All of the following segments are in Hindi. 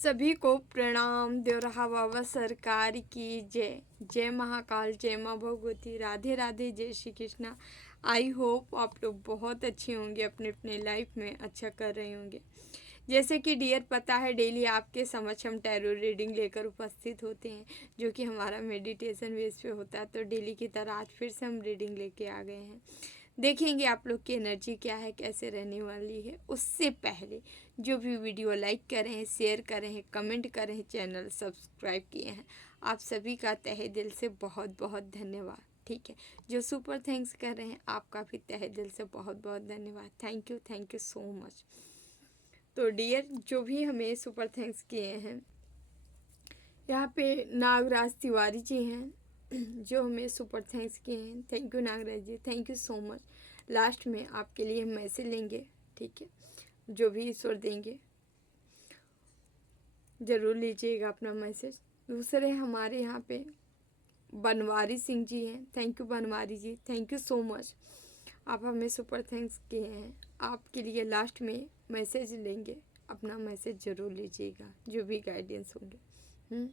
सभी को प्रणाम। देवराहा बाबा सरकार की जय। जय महाकाल, जय माँ भगवती, राधे राधे, जय श्री कृष्णा। आई होप आप लोग बहुत अच्छे होंगे, अपने अपने लाइफ में अच्छा कर रहे होंगे। जैसे कि डियर पता है, डेली आपके समक्ष हम टैरो रीडिंग लेकर उपस्थित होते हैं, जो कि हमारा मेडिटेशन बेस पे होता है। तो डेली की तरह आज फिर से हम रीडिंग लेके आ गए हैं। देखेंगे आप लोग की एनर्जी क्या है, कैसे रहने वाली है। उससे पहले जो भी वीडियो लाइक करें हैं, शेयर करें हैं, कमेंट करें हैं, चैनल सब्सक्राइब किए हैं, आप सभी का तहे दिल से बहुत बहुत धन्यवाद। ठीक है, जो सुपर थैंक्स कर रहे हैं आपका भी तहे दिल से बहुत बहुत धन्यवाद। Thank you so much. तो डियर, जो भी हमें सुपर थैंक्स किए हैं, यहाँ पे नागराज तिवारी जी हैं जो हमें सुपर थैंक्स किए हैं। Thank you Nagraj ji, thank you so much. Last में आपके लिए हम मैसेज लेंगे, ठीक है, जो भी ईश्वर देंगे ज़रूर लीजिएगा अपना मैसेज। दूसरे हमारे यहाँ पे बनवारी सिंह जी हैं। Thank you Banwari ji, thank you so much. आप हमें सुपर थैंक्स किए हैं, आपके लिए लास्ट में मैसेज लेंगे, अपना मैसेज ज़रूर लीजिएगा, जो भी गाइडेंस होंगे।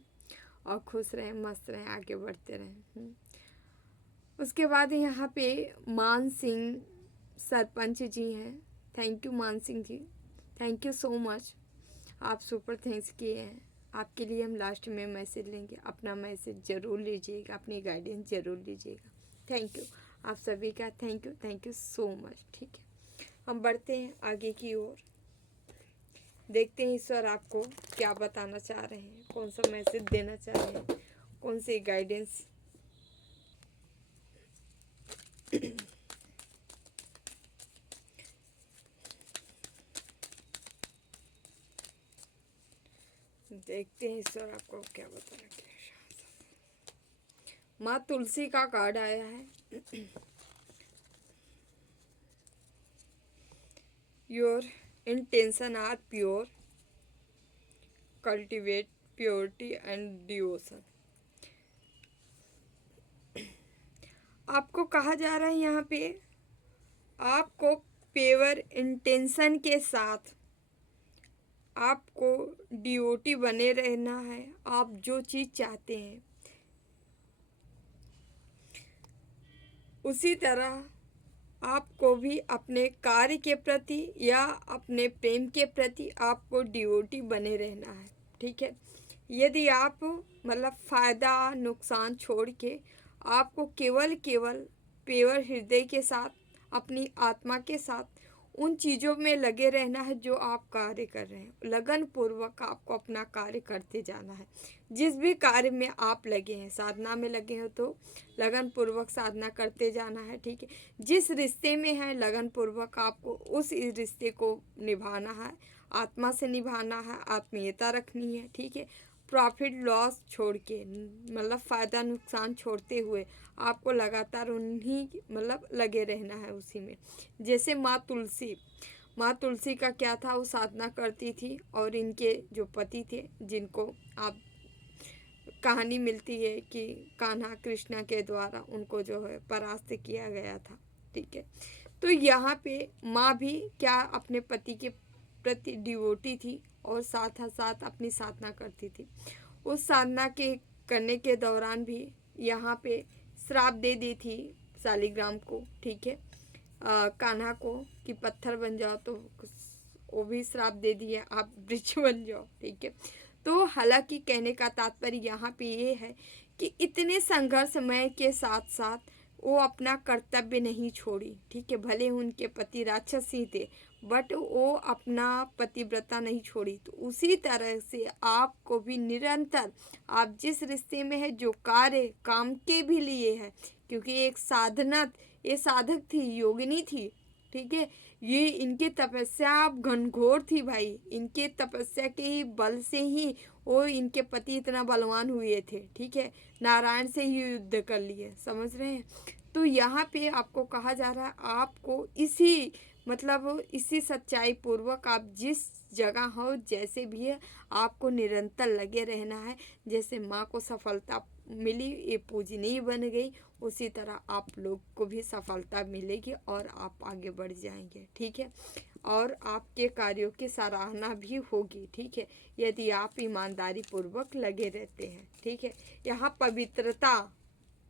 और खुश रहें, मस्त रहें, आगे बढ़ते रहें। उसके बाद यहाँ पे मान सिंह सरपंच जी हैं। थैंक यू मान Singh ji, thank you so much. आप सुपर थैंक्स किए हैं, आपके लिए हम लास्ट में मैसेज लेंगे, अपना मैसेज ज़रूर लीजिएगा, अपनी गाइडेंस ज़रूर लीजिएगा। थैंक यू आप सभी का, थैंक यू सो मच। ठीक है, हम बढ़ते हैं आगे की ओर। देखते हैं ईश्वर आपको क्या बताना चाह रहे हैं, कौन सा मैसेज देना चाह रहे हैं, कौन सी गाइडेंस। देखते हैं ईश्वर आपको क्या बता रहे हैं। माँ तुलसी का कार्ड आया है। Your intention are pure, cultivate purity and devotion. आपको कहा जा रहा है यहाँ पे, आपको प्योर इंटेंशन के साथ आपको डिवोटी बने रहना है। आप जो चीज़ चाहते हैं उसी तरह आपको भी अपने कार्य के प्रति या अपने प्रेम के प्रति आपको डिवोटी बने रहना है। ठीक है, यदि आप मतलब फ़ायदा नुकसान छोड़ के आपको केवल प्योर हृदय के साथ, अपनी आत्मा के साथ उन चीज़ों में लगे रहना है जो आप कार्य कर रहे हैं। लगन पूर्वक आपको अपना कार्य करते जाना है। जिस भी कार्य में आप लगे हैं, साधना में लगे हो तो लगन पूर्वक साधना करते जाना है। ठीक है, जिस रिश्ते में है लगन पूर्वक आपको उस रिश्ते को निभाना है, आत्मा से निभाना है, आत्मीयता रखनी है। ठीक है, प्रॉफिट लॉस छोड़ के, मतलब फ़ायदा नुकसान छोड़ते हुए आपको लगातार उन्हीं मतलब लगे रहना है उसी में। जैसे माँ तुलसी का क्या था, वो साधना करती थी और इनके जो पति थे, जिनको आप कहानी मिलती है कि कान्हा कृष्णा के द्वारा उनको जो है परास्त किया गया था। ठीक है, तो यहाँ पे माँ भी क्या अपने पति के प्रति डिवोटी थी और साथ साथ अपनी साधना करती थी। उस साधना के करने के दौरान भी यहाँ पे श्राप दे दी थी शालिग्राम को। ठीक है, कान्हा को कि पत्थर बन जाओ, तो वो भी श्राप दे दिया, आप वृक्ष बन जाओ। ठीक है, तो हालांकि कहने का तात्पर्य यहाँ पे ये है कि इतने संघर्षमय के साथ साथ वो अपना कर्तव्य नहीं छोड़ी। ठीक है, भले उनके पति राक्षस ही थे, बट वो अपना पतिव्रता नहीं छोड़ी। तो उसी तरह से आपको भी निरंतर, आप जिस रिश्ते में है, जो कार्य काम के भी लिए है, क्योंकि एक साधना, ये साधक थी, योगिनी थी। ठीक है, ये इनकी तपस्या घनघोर थी भाई, इनके तपस्या के ही बल से ही वो इनके पति इतना बलवान हुए थे। ठीक है, नारायण से ही युद्ध कर लिए, समझ रहे हैं। तो यहाँ पे आपको कहा जा रहा है, आपको इसी मतलब इसी सच्चाई पूर्वक आप जिस जगह हो, जैसे भी है, आपको निरंतर लगे रहना है। जैसे माँ को सफलता मिली, ये पूजनीय बन गई, उसी तरह आप लोग को भी सफलता मिलेगी और आप आगे बढ़ जाएंगे। ठीक है, और आपके कार्यों की सराहना भी होगी। ठीक है, यदि आप ईमानदारी पूर्वक लगे रहते हैं। ठीक है, यहाँ पवित्रता,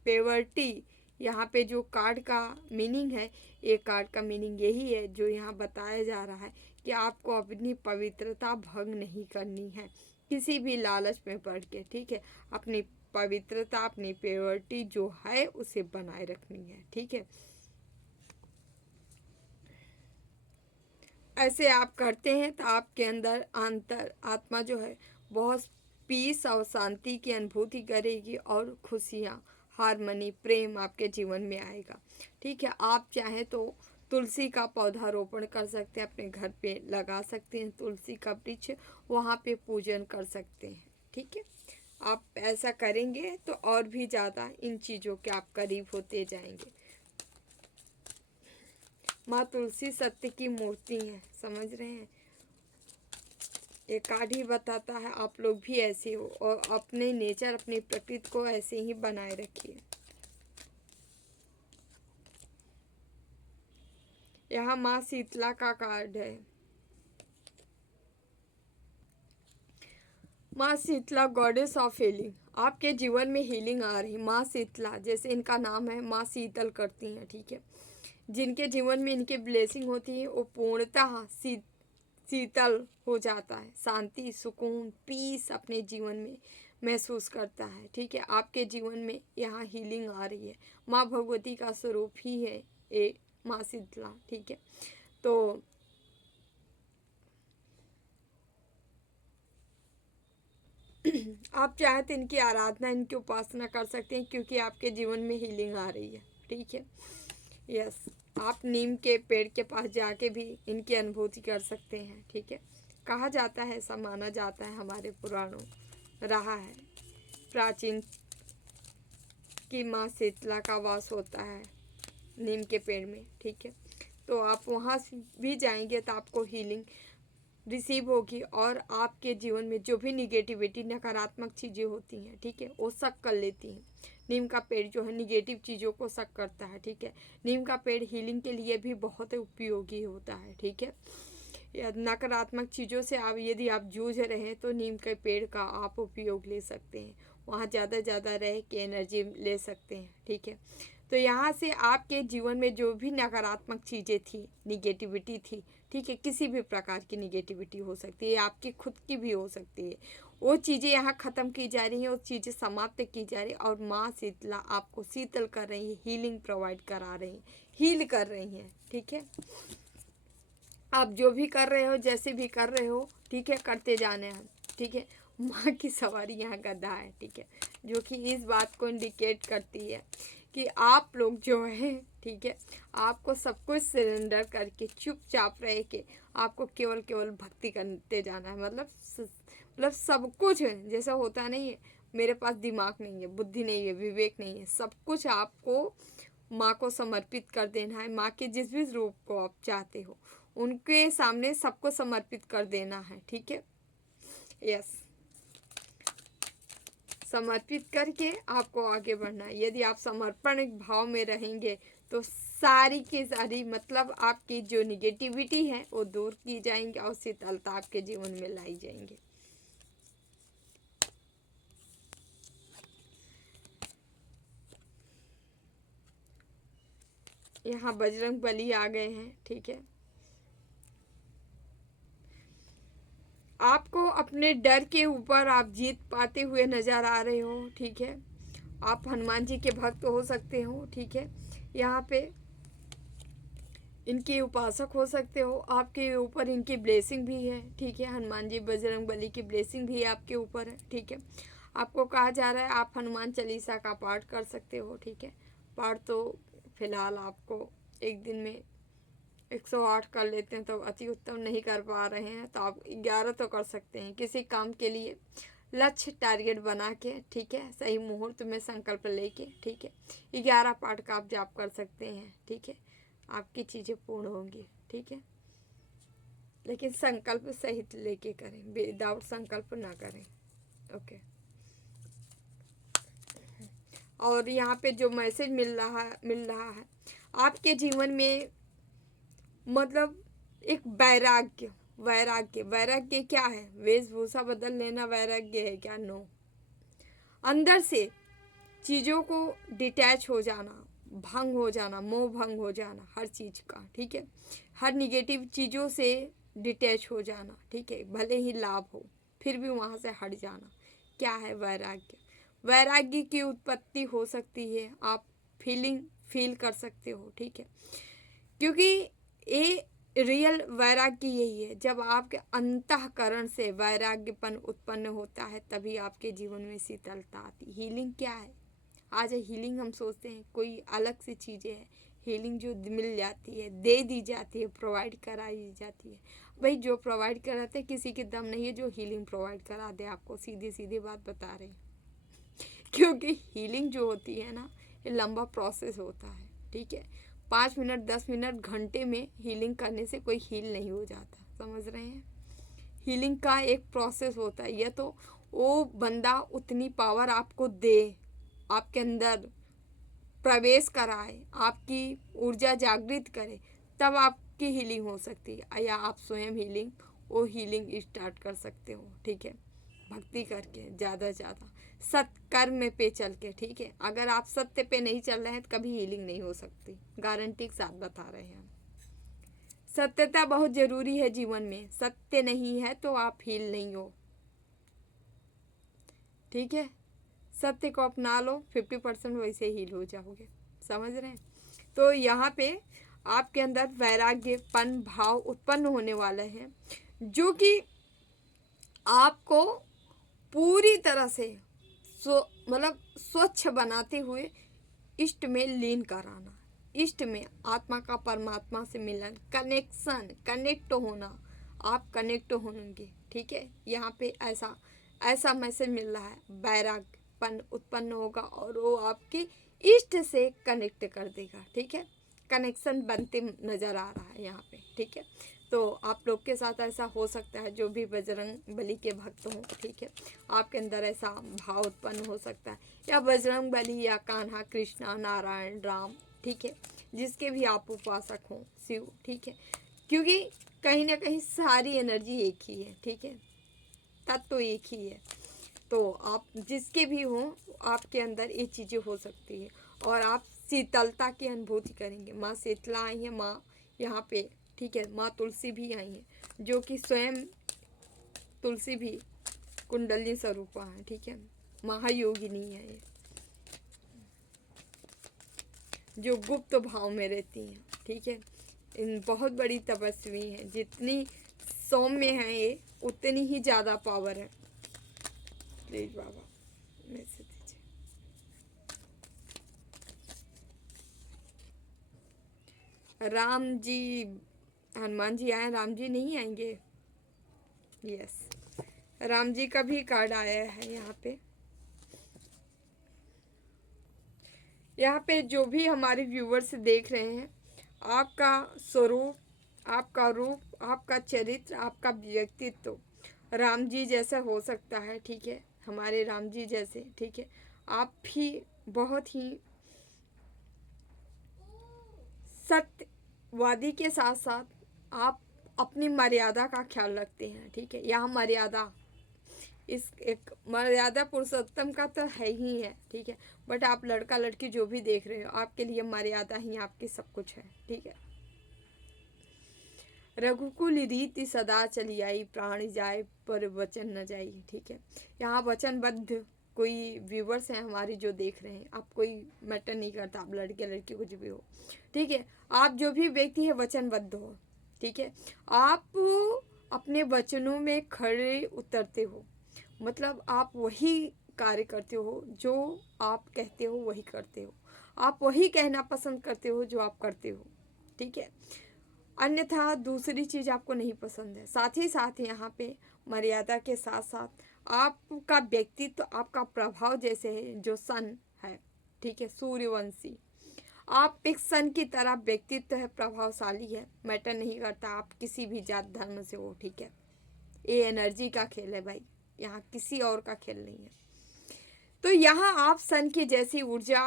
पेवर्टी, यहाँ पे जो कार्ड का मीनिंग है, ये कार्ड का मीनिंग यही है जो यहाँ बताया जा रहा है कि आपको अपनी पवित्रता भंग नहीं करनी है किसी भी लालच में पड़ के। ठीक है, अपनी पवित्रता, अपनी प्योरिटी जो है उसे बनाए रखनी है। ठीक है, ऐसे आप करते हैं तो आपके अंदर अंतर आत्मा जो है बहुत पीस और शांति की अनुभूति करेगी और खुशियाँ, हारमनी, प्रेम आपके जीवन में आएगा। ठीक है, आप चाहें तो तुलसी का पौधा रोपण कर सकते हैं, अपने घर पे लगा सकते हैं तुलसी का वृक्ष, वहाँ पे पूजन कर सकते हैं। ठीक है, आप ऐसा करेंगे तो और भी ज़्यादा इन चीज़ों के आप करीब होते जाएंगे। माँ तुलसी सत्य की मूर्ति है, समझ रहे हैं। ये कार्ड ही बताता है आप लोग भी ऐसे हो और अपने नेचर, अपनी प्रकृति को ऐसे ही बनाए रखिए। यहाँ माँ शीतला का कार्ड है। माँ शीतला, गॉडेस ऑफ हीलिंग, आपके जीवन में हीलिंग आ रही। माँ शीतला, जैसे इनका नाम है, माँ शीतल करती हैं। ठीक है, जिनके जीवन में इनकी ब्लेसिंग होती है वो पूर्णतः शीतल हो जाता है, शांति, सुकून, पीस अपने जीवन में महसूस करता है। ठीक है, आपके जीवन में यहाँ हीलिंग आ रही है। माँ भगवती का स्वरूप ही है ये माँ शीतला। ठीक है, तो आप चाहे तो इनकी आराधना, इनकी उपासना कर सकते हैं क्योंकि आपके जीवन में हीलिंग आ रही है। ठीक है, यस, आप नीम के पेड़ के पास जाके भी इनकी अनुभूति कर सकते हैं। ठीक है, कहा जाता है, ऐसा माना जाता है, हमारे पुराणों रहा है प्राचीन कि माँ शीतला का वास होता है नीम के पेड़ में। ठीक है, तो आप वहाँ भी जाएंगे तो आपको हीलिंग रिसीव होगी और आपके जीवन में जो भी निगेटिविटी, नकारात्मक चीज़ें होती हैं, ठीक है, वो सक कर लेती हैं। नीम का पेड़ जो है निगेटिव चीज़ों को सक करता है। ठीक है, नीम का पेड़ हीलिंग के लिए भी बहुत उपयोगी होता है। ठीक है, या नकारात्मक चीज़ों से आप यदि आप जूझ रहे हैं तो नीम के पेड़ का आप उपयोग ले सकते हैं, वहाँ ज़्यादा रह के एनर्जी ले सकते हैं। ठीक है, तो यहाँ से आपके जीवन में जो भी नकारात्मक चीज़ें थी, निगेटिविटी थी, ठीक है, किसी भी प्रकार की निगेटिविटी हो सकती है, आपकी खुद की भी हो सकती है, वो चीज़ें यहाँ ख़त्म की जा रही हैं, वो चीज़ें समाप्त की जा रही है और माँ शीतला आपको शीतल कर रही है, हीलिंग प्रोवाइड करा रही हैं, हील कर रही हैं। ठीक है, आप जो भी कर रहे हो, जैसे भी कर रहे हो, ठीक है, करते जाने हैं। ठीक है, माँ की सवारी यहाँ गधा है। ठीक है, जो कि इस बात को इंडिकेट करती है कि आप लोग जो है, ठीक है, आपको सब कुछ सरेंडर करके चुपचाप रह के आपको केवल भक्ति करते जाना है। मतलब सब कुछ है, जैसा होता नहीं है, मेरे पास दिमाग नहीं है, बुद्धि नहीं है, विवेक नहीं है, सब कुछ आपको माँ को समर्पित कर देना है। माँ के जिस भी रूप को आप चाहते हो उनके सामने सबको समर्पित कर देना है। ठीक है, यस, समर्पित करके आपको आगे बढ़ना है। यदि आप समर्पण भाव में रहेंगे तो सारी की सारी, मतलब आपकी जो निगेटिविटी है वो दूर की जाएंगी और शीतलता आपके जीवन में लाई जाएंगी। यहाँ बजरंग बली आ गए हैं। ठीक है, आपको अपने डर के ऊपर आप जीत पाते हुए नज़र आ रहे हो। ठीक है, आप हनुमान जी के भक्त हो सकते हो। ठीक है, यहाँ पे इनके उपासक हो सकते हो, आपके ऊपर इनकी ब्लेसिंग भी है। ठीक है, हनुमान जी बजरंग बली की ब्लेसिंग भी आपके ऊपर है। ठीक है, आपको कहा जा रहा है आप हनुमान चालीसा का पाठ कर सकते हो। ठीक है, पाठ तो फिलहाल आपको एक दिन में 108 कर लेते हैं तो अति उत्तम, नहीं कर पा रहे हैं तो आप 11 तो कर सकते हैं। किसी काम के लिए लक्ष्य टारगेट बना के, ठीक है, सही मुहूर्त में संकल्प लेके, ठीक है, 11 पाठ का आप जाप कर सकते हैं। ठीक है, आपकी चीज़ें पूर्ण होंगी। ठीक है, लेकिन संकल्प सहित लेके करें, विदाउट संकल्प ना करें। ओके। और यहाँ पे जो मैसेज मिल रहा है आपके जीवन में, मतलब एक वैराग्य। वैराग्य, वैराग्य क्या है? वेशभूषा बदल लेना वैराग्य है क्या? नो। अंदर से चीज़ों को डिटैच हो जाना, भंग हो जाना, मोह भंग हो जाना हर चीज़ का, ठीक है। हर निगेटिव चीज़ों से डिटैच हो जाना, ठीक है। भले ही लाभ हो फिर भी वहाँ से हट जाना। क्या है वैराग्य? वैराग्य की उत्पत्ति हो सकती है, आप फील कर सकते हो, ठीक है। क्योंकि ये रियल वैराग्य यही है, जब आपके अंतःकरण से वैराग्यपन उत्पन्न होता है तभी आपके जीवन में शीतलता आती। हीलिंग क्या है? आज हीलिंग हम सोचते हैं कोई अलग सी चीज़ें हैं। हीलिंग जो मिल जाती है, दे दी जाती है, प्रोवाइड कराई जाती है। भाई जो प्रोवाइड कराते हैं किसी के दम नहीं है जो हीलिंग प्रोवाइड करा दे आपको, सीधी सीधी बात बता रहे हैं। क्योंकि हीलिंग जो होती है ना, ये लंबा प्रोसेस होता है, ठीक है। 5 मिनट 10 मिनट घंटे में हीलिंग करने से कोई हील नहीं हो जाता, समझ रहे हैं। हीलिंग का एक प्रोसेस होता है। ये तो वो बंदा उतनी पावर आपको दे, आपके अंदर प्रवेश कराए, आपकी ऊर्जा जागृत करे, तब आपकी हीलिंग हो सकती है। या आप स्वयं हीलिंग स्टार्ट कर सकते हो, ठीक है। भक्ति करके ज़्यादा से ज़्यादा सत्कर्म पे चल के, ठीक है। अगर आप सत्य पे नहीं चल रहे हैं तो कभी हीलिंग नहीं हो सकती, गारंटी के साथ बता रहे हैं। सत्यता बहुत ज़रूरी है जीवन में। सत्य नहीं है तो आप हील नहीं हो, ठीक है। सत्य को अपना लो, 50% वैसे हील हो जाओगे, समझ रहे हैं। तो यहाँ पे आपके अंदर वैराग्यपन भाव उत्पन्न होने वाले हैं, जो कि आपको पूरी तरह से मतलब स्वच्छ बनाते हुए इष्ट में लीन कराना। इष्ट में आत्मा का परमात्मा से मिलन, कनेक्शन, कनेक्ट होना, आप कनेक्ट होंगे, ठीक है। यहाँ पे ऐसा मैसेज मिल रहा है, वैराग्यपन उत्पन्न होगा और वो आपकी इष्ट से कनेक्ट कर देगा, ठीक है। कनेक्शन बनते नज़र आ रहा है यहाँ पे, ठीक है। तो आप लोग के साथ ऐसा हो सकता है, जो भी बजरंग बली के भक्त हों, ठीक है। आपके अंदर ऐसा भाव उत्पन्न हो सकता है, या बजरंग बली या कान्हा, कृष्णा, नारायण, राम, ठीक है, जिसके भी आप उपासक हों, शिव, ठीक है। क्योंकि कहीं ना कहीं सारी एनर्जी एक ही है, ठीक है, तत्व तो एक ही है। तो आप जिसके भी हों, आपके अंदर ये चीज़ें हो सकती है और आप शीतलता की अनुभूति करेंगे। माँ शीतला आई हैं, माँ यहाँ पे, ठीक है। माँ तुलसी भी आई हैं, जो कि स्वयं तुलसी भी कुंडली स्वरूपा है, ठीक है। महायोगिनी है ये, जो गुप्त भाव में रहती हैं, ठीक है। इन बहुत बड़ी तपस्वी हैं, जितनी सौम्य है ये उतनी ही ज़्यादा पावर है। प्लीज बाबा मैसेज दीजिए। राम जी, हनुमान जी आए, राम जी नहीं आएंगे? यस, राम जी का भी कार्ड आया है यहाँ पे। यहाँ पे जो भी हमारे व्यूवर्स देख रहे हैं, आपका स्वरूप, आपका रूप, आपका चरित्र, आपका व्यक्तित्व राम जी जैसा हो सकता है, ठीक है। हमारे राम जी जैसे, ठीक है। आप भी बहुत ही सत्यवादी के साथ साथ आप अपनी मर्यादा का ख्याल रखते हैं, ठीक है। यहाँ मर्यादा, इस एक मर्यादा पुरुषोत्तम का तो है ही है, ठीक है। बट आप लड़का लड़की जो भी देख रहे हो, आपके लिए मर्यादा ही आपकी सब कुछ है, ठीक है। रघुकुल रीति सदा चली आई, प्राण जाए पर वचन न जाई, ठीक है। यहाँ वचनबद्ध कोई व्यूवर्स हैं हमारे जो देख रहे हैं, आप कोई मैटर नहीं करता, आप लड़के लड़की कुछ भी हो, ठीक है। आप जो भी व्यक्ति है वचनबद्ध हो, ठीक है। आप अपने वचनों में खड़े उतरते हो, मतलब आप वही कार्य करते हो, जो आप कहते हो वही करते हो, आप वही कहना पसंद करते हो जो आप करते हो, ठीक है। अन्यथा दूसरी चीज़ आपको नहीं पसंद है। साथ ही साथ यहाँ पे मर्यादा के साथ साथ आपका व्यक्तित्व, आपका प्रभाव जैसे है, जो सन है, ठीक है, सूर्यवंशी, आप एक सन की तरह व्यक्तित्व है, प्रभावशाली है, मैटर नहीं करता आप किसी भी जात धर्म से हो, ठीक है। ये एनर्जी का खेल है भाई, यहाँ किसी और का खेल नहीं है। तो यहाँ आप सन की जैसी ऊर्जा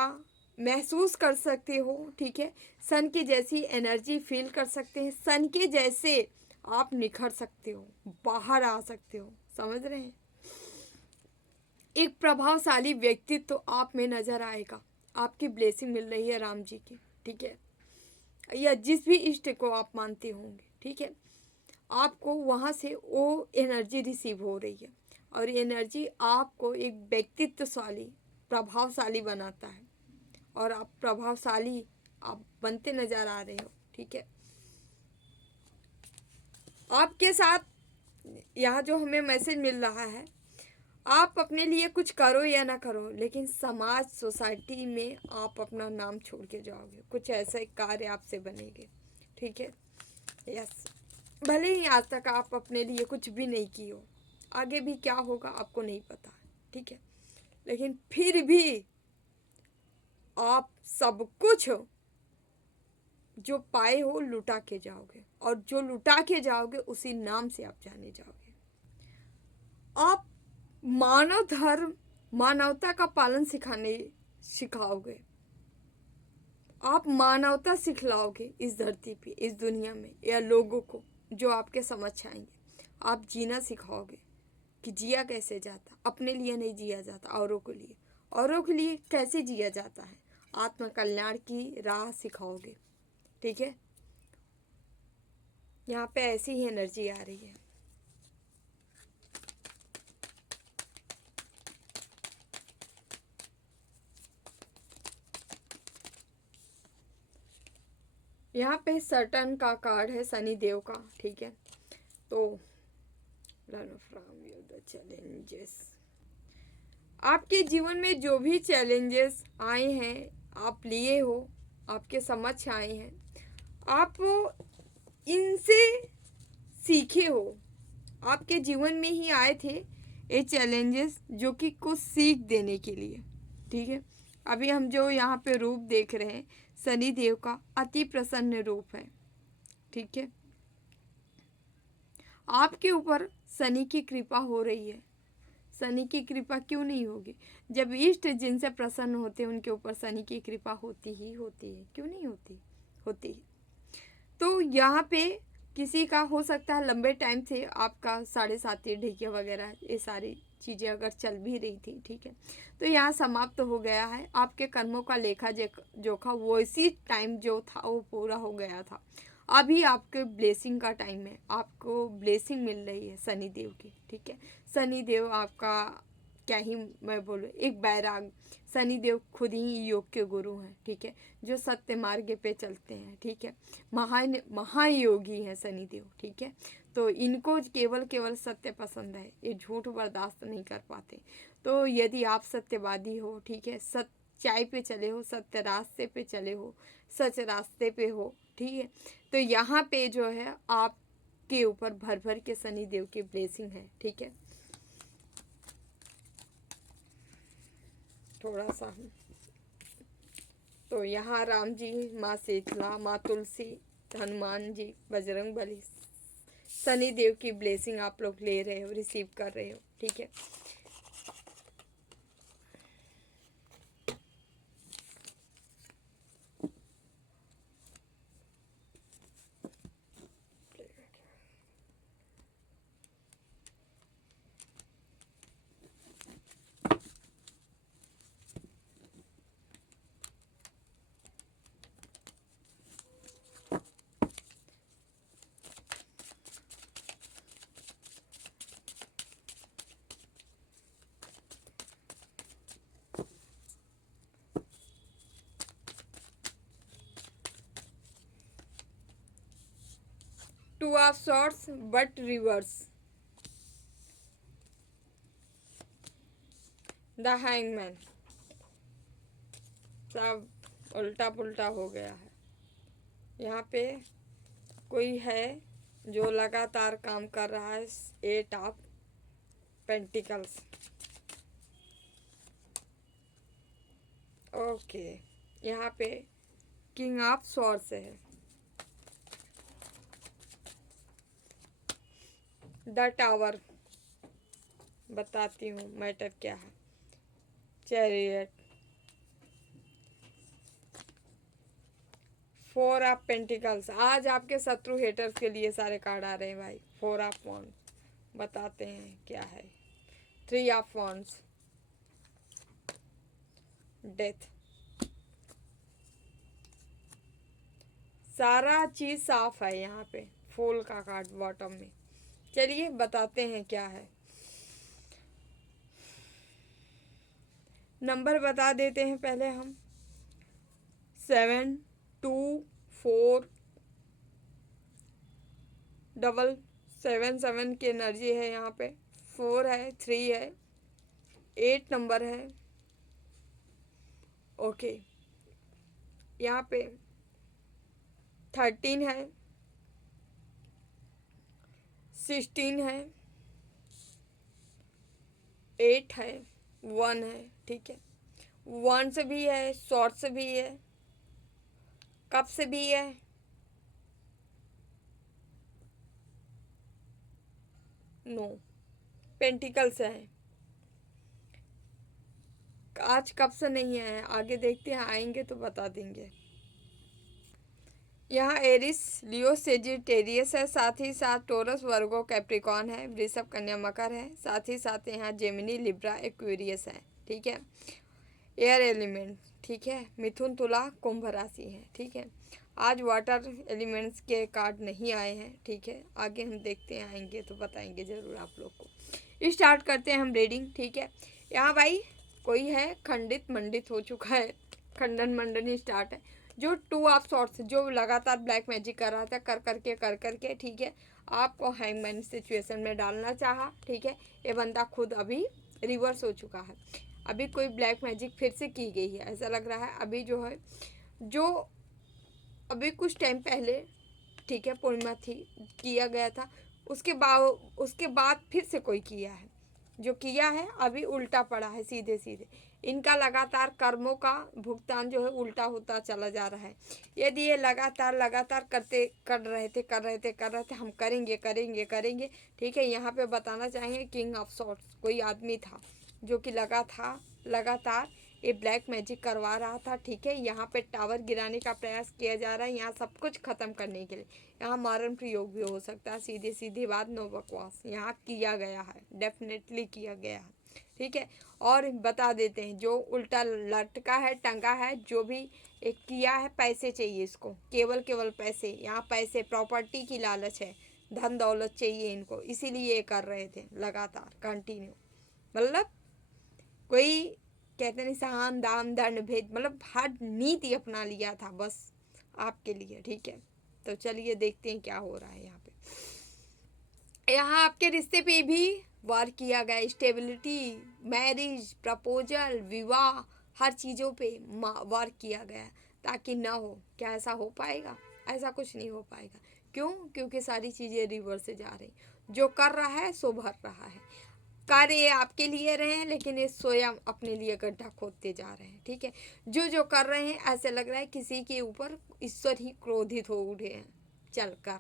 महसूस कर सकते हो, ठीक है। सन की जैसी एनर्जी फील कर सकते हैं, सन के जैसे आप निखर सकते हो, बाहर आ सकते हो, समझ रहे हैं। एक प्रभावशाली व्यक्तित्व तो आप में नजर आएगा, आपकी ब्लेसिंग मिल रही है राम जी की, ठीक है, या जिस भी इष्ट को आप मानते होंगे, ठीक है, आपको वहाँ से वो एनर्जी रिसीव हो रही है और ये एनर्जी आपको एक व्यक्तित्वशाली प्रभावशाली बनाता है और आप प्रभावशाली आप बनते नजर आ रहे हो, ठीक है। आपके साथ यहाँ जो हमें मैसेज मिल रहा है, आप अपने लिए कुछ करो या ना करो, लेकिन समाज सोसाइटी में आप अपना नाम छोड़ के जाओगे, कुछ ऐसे कार्य आपसे बनेंगे, ठीक है। यस, भले ही आज तक आप अपने लिए कुछ भी नहीं की हो, आगे भी क्या होगा आपको नहीं पता, ठीक है, लेकिन फिर भी आप सब कुछ जो पाए हो लुटा के जाओगे और जो लुटा के जाओगे उसी नाम से आप जाने जाओगे। आप मानव धर्म मानवता का पालन सिखाओगे, आप मानवता सिखलाओगे इस धरती पे, इस दुनिया में, या लोगों को जो आपके समझ आएंगे। आप जीना सिखाओगे कि जिया कैसे जाता, अपने लिए नहीं जिया जाता, औरों के लिए, औरों के लिए कैसे जिया जाता है, आत्म कल्याण की राह सिखाओगे, ठीक है। यहाँ पे ऐसी ही एनर्जी आ रही है। यहाँ पे सर्टन का कार्ड है शनि देव का, ठीक है। तो लर्न फ्रॉम द चैलेंजेस, आपके जीवन में जो भी चैलेंजेस आए हैं, आप लिए हो, आपके समझ आए हैं, आप इनसे सीखे हो, आपके जीवन में ही आए थे ये चैलेंजेस, जो कि कुछ सीख देने के लिए, ठीक है। अभी हम जो यहाँ पे रूप देख रहे हैं शनि देव का अति प्रसन्न रूप है, ठीक है। आपके ऊपर शनि की कृपा हो रही है। शनि की कृपा क्यों नहीं होगी, जब इष्ट जिनसे प्रसन्न होते हैं उनके ऊपर शनि की कृपा होती ही होती है, क्यों नहीं होती, होती है। तो यहाँ पे किसी का हो सकता है लंबे टाइम से आपका 7.5 ढिकिया वगैरह ये सारी चीज़ें अगर चल भी रही थी, ठीक है, तो यहाँ समाप्त हो गया है। आपके कर्मों का लेखा जोखा वो इसी टाइम जो था वो पूरा हो गया था। अभी आपके ब्लेसिंग का टाइम है, आपको ब्लेसिंग मिल रही है शनि देव की, ठीक है। शनि देव आपका क्या ही मैं बोलूँ, एक बैराग, शनि देव खुद ही योग के गुरु हैं, ठीक है, जो सत्य मार्ग पे चलते हैं, ठीक है। महायोगी हैं शनि देव, ठीक है। तो इनको केवल सत्य पसंद है, ये झूठ बर्दाश्त नहीं कर पाते। तो यदि आप सत्यवादी हो, ठीक है, सच्चाई पे चले हो, सत्य रास्ते पे चले हो, सच रास्ते पे हो, ठीक है, तो यहाँ पे जो है आपके ऊपर भर भर के शनि देव की ब्लेसिंग है, ठीक है। थोड़ा सा तो यहाँ राम जी, माँ शीतला, माँ तुलसी, हनुमान जी, बजरंग बली, शनि देव की ब्लेसिंग आप लोग ले रहे हो, रिसीव कर रहे हो, ठीक है। Two of swords but reverse, the hangman, सब उल्टा पुल्टा हो गया है। यहाँ पे कोई है जो लगातार काम कर रहा है, 8 ऑफ पेंटिकल्स, ओके। यहाँ पे किंग ऑफ स्वॉर्ड्स है। द टावर, बताती हूँ मैटर क्या है। Chariot, four of pentacles. आज आपके शत्रु हेटर्स के लिए सारे कार्ड आ रहे हैं भाई। फोर ऑफ वॉन्ड्स, बताते हैं क्या है। Three of wands, death. सारा चीज साफ है यहाँ पे। फूल का कार्ड बॉटम में। चलिए बताते हैं क्या है। नंबर बता देते हैं पहले हम। 7277 की एनर्जी है यहाँ पे। 4 है, 3 है, 8 नंबर है। ओके, यहाँ पे 13 है, 16 है, 8 है, 1 है। ठीक है, वन से भी है, शॉर्ट से भी है, कप से भी है, नो, पेंटिकल से है। आज कब से नहीं है, आगे देखते हैं, आएंगे तो बता देंगे। यहाँ एरिस, लियो, सेजिटेरियस है, साथ ही साथ टोरस, वर्गो, कैप्रिकॉन है, वृषभ, कन्या, मकर है, साथ ही साथ यहाँ जेमिनी, लिब्रा, एक्वेरियस है। ठीक है, एयर एलिमेंट। ठीक है, मिथुन, तुला, कुंभ राशि है। ठीक है, आज वाटर एलिमेंट्स के कार्ड नहीं आए हैं। ठीक है, आगे हम देखते हैं, आएंगे तो बताएंगे ज़रूर आप लोग को। स्टार्ट करते हैं हम रीडिंग। ठीक है, यहाँ भाई कोई है खंडित मंडित हो चुका है, खंडन मंडन ही स्टार्ट है। जो टू ऑफ सॉर्ट्स, जो लगातार ब्लैक मैजिक कर रहा था, कर करके ठीक है, आपको हैंगमैन सिचुएशन में डालना चाहा। ठीक है, ये बंदा खुद अभी रिवर्स हो चुका है। अभी कोई ब्लैक मैजिक फिर से की गई है, ऐसा लग रहा है। अभी जो है, जो अभी कुछ टाइम पहले, ठीक है, पूर्णिमा थी, किया गया था, उसके बाद फिर से कोई किया है। जो किया है अभी उल्टा पड़ा है, सीधे सीधे। इनका लगातार कर्मों का भुगतान जो है उल्टा होता चला जा रहा है। यदि ये लगातार कर रहे थे, हम करेंगे। ठीक है, यहाँ पे बताना चाहेंगे किंग ऑफ सॉर्ड्स कोई आदमी था जो कि लगातार ये ब्लैक मैजिक करवा रहा था। ठीक है, यहाँ पे टावर गिराने का प्रयास किया जा रहा है, यहाँ सब कुछ खत्म करने के लिए। यहाँ मारण प्रयोग भी हो सकता है, सीधी बात, नो बकवास। यहाँ किया गया है, डेफिनेटली किया गया है। ठीक है, और बता देते हैं, जो उल्टा लटका है, टंगा है, जो भी एक किया है, पैसे चाहिए इसको, केवल पैसे। यहाँ पैसे, प्रॉपर्टी की लालच है, धन दौलत चाहिए इनको, इसीलिए ये कर रहे थे लगातार कंटिन्यू। मतलब कोई कहते नहीं, सहान दाम दंड भेद, मतलब हर नीति अपना लिया था बस आपके लिए। ठीक है, तो चलिए देखते हैं क्या हो रहा है यहाँ पे। यहाँ आपके रिश्ते पे भी वार किया गया। स्टेबिलिटी, मैरिज, प्रपोजल, विवाह, हर चीज़ों पे वार किया गया ताकि ना हो। क्या ऐसा हो पाएगा? ऐसा कुछ नहीं हो पाएगा। क्यों? क्योंकि सारी चीज़ें रिवर्स से जा रही। जो कर रहा है सो भर रहा है। कार्य ये आपके लिए रहे हैं, लेकिन ये स्वयं अपने लिए गड्ढा खोदते जा रहे हैं। ठीक है, जो कर रहे हैं, ऐसे लग रहा है किसी के ऊपर ईश्वर ही क्रोधित हो उठे हैं। चल कर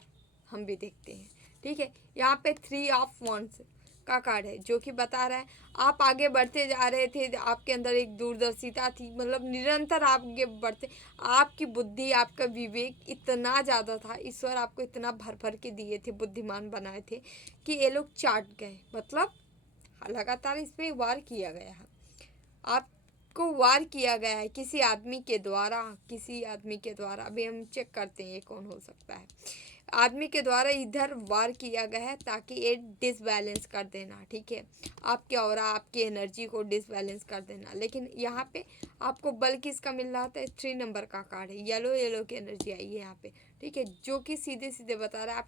हम भी देखते हैं। ठीक है, यहाँ पे 3 ऑफ वॉन्ड्स का कार्ड है, जो कि बता रहा है आप आगे बढ़ते जा रहे थे, आपके अंदर एक दूरदर्शिता थी, मतलब निरंतर आगे बढ़ते। आपकी बुद्धि, आपका विवेक इतना ज़्यादा था, ईश्वर आपको इतना भर के दिए थे, बुद्धिमान बनाए थे कि ये लोग चाट गए। मतलब लगातार इस पर वार किया गया है, आपको वार किया गया है किसी आदमी के द्वारा। अभी हम चेक करते हैं ये कौन हो सकता है। आदमी के द्वारा इधर वार किया गया है ताकि ये डिसबैलेंस कर देना। ठीक है, आपके और आपकी एनर्जी को डिसबैलेंस कर देना। लेकिन यहाँ पे आपको बल किसका मिल रहा था? 3 नंबर का कार्ड है, येलो की एनर्जी आई है यहाँ पे। ठीक है, जो कि सीधे बता रहा है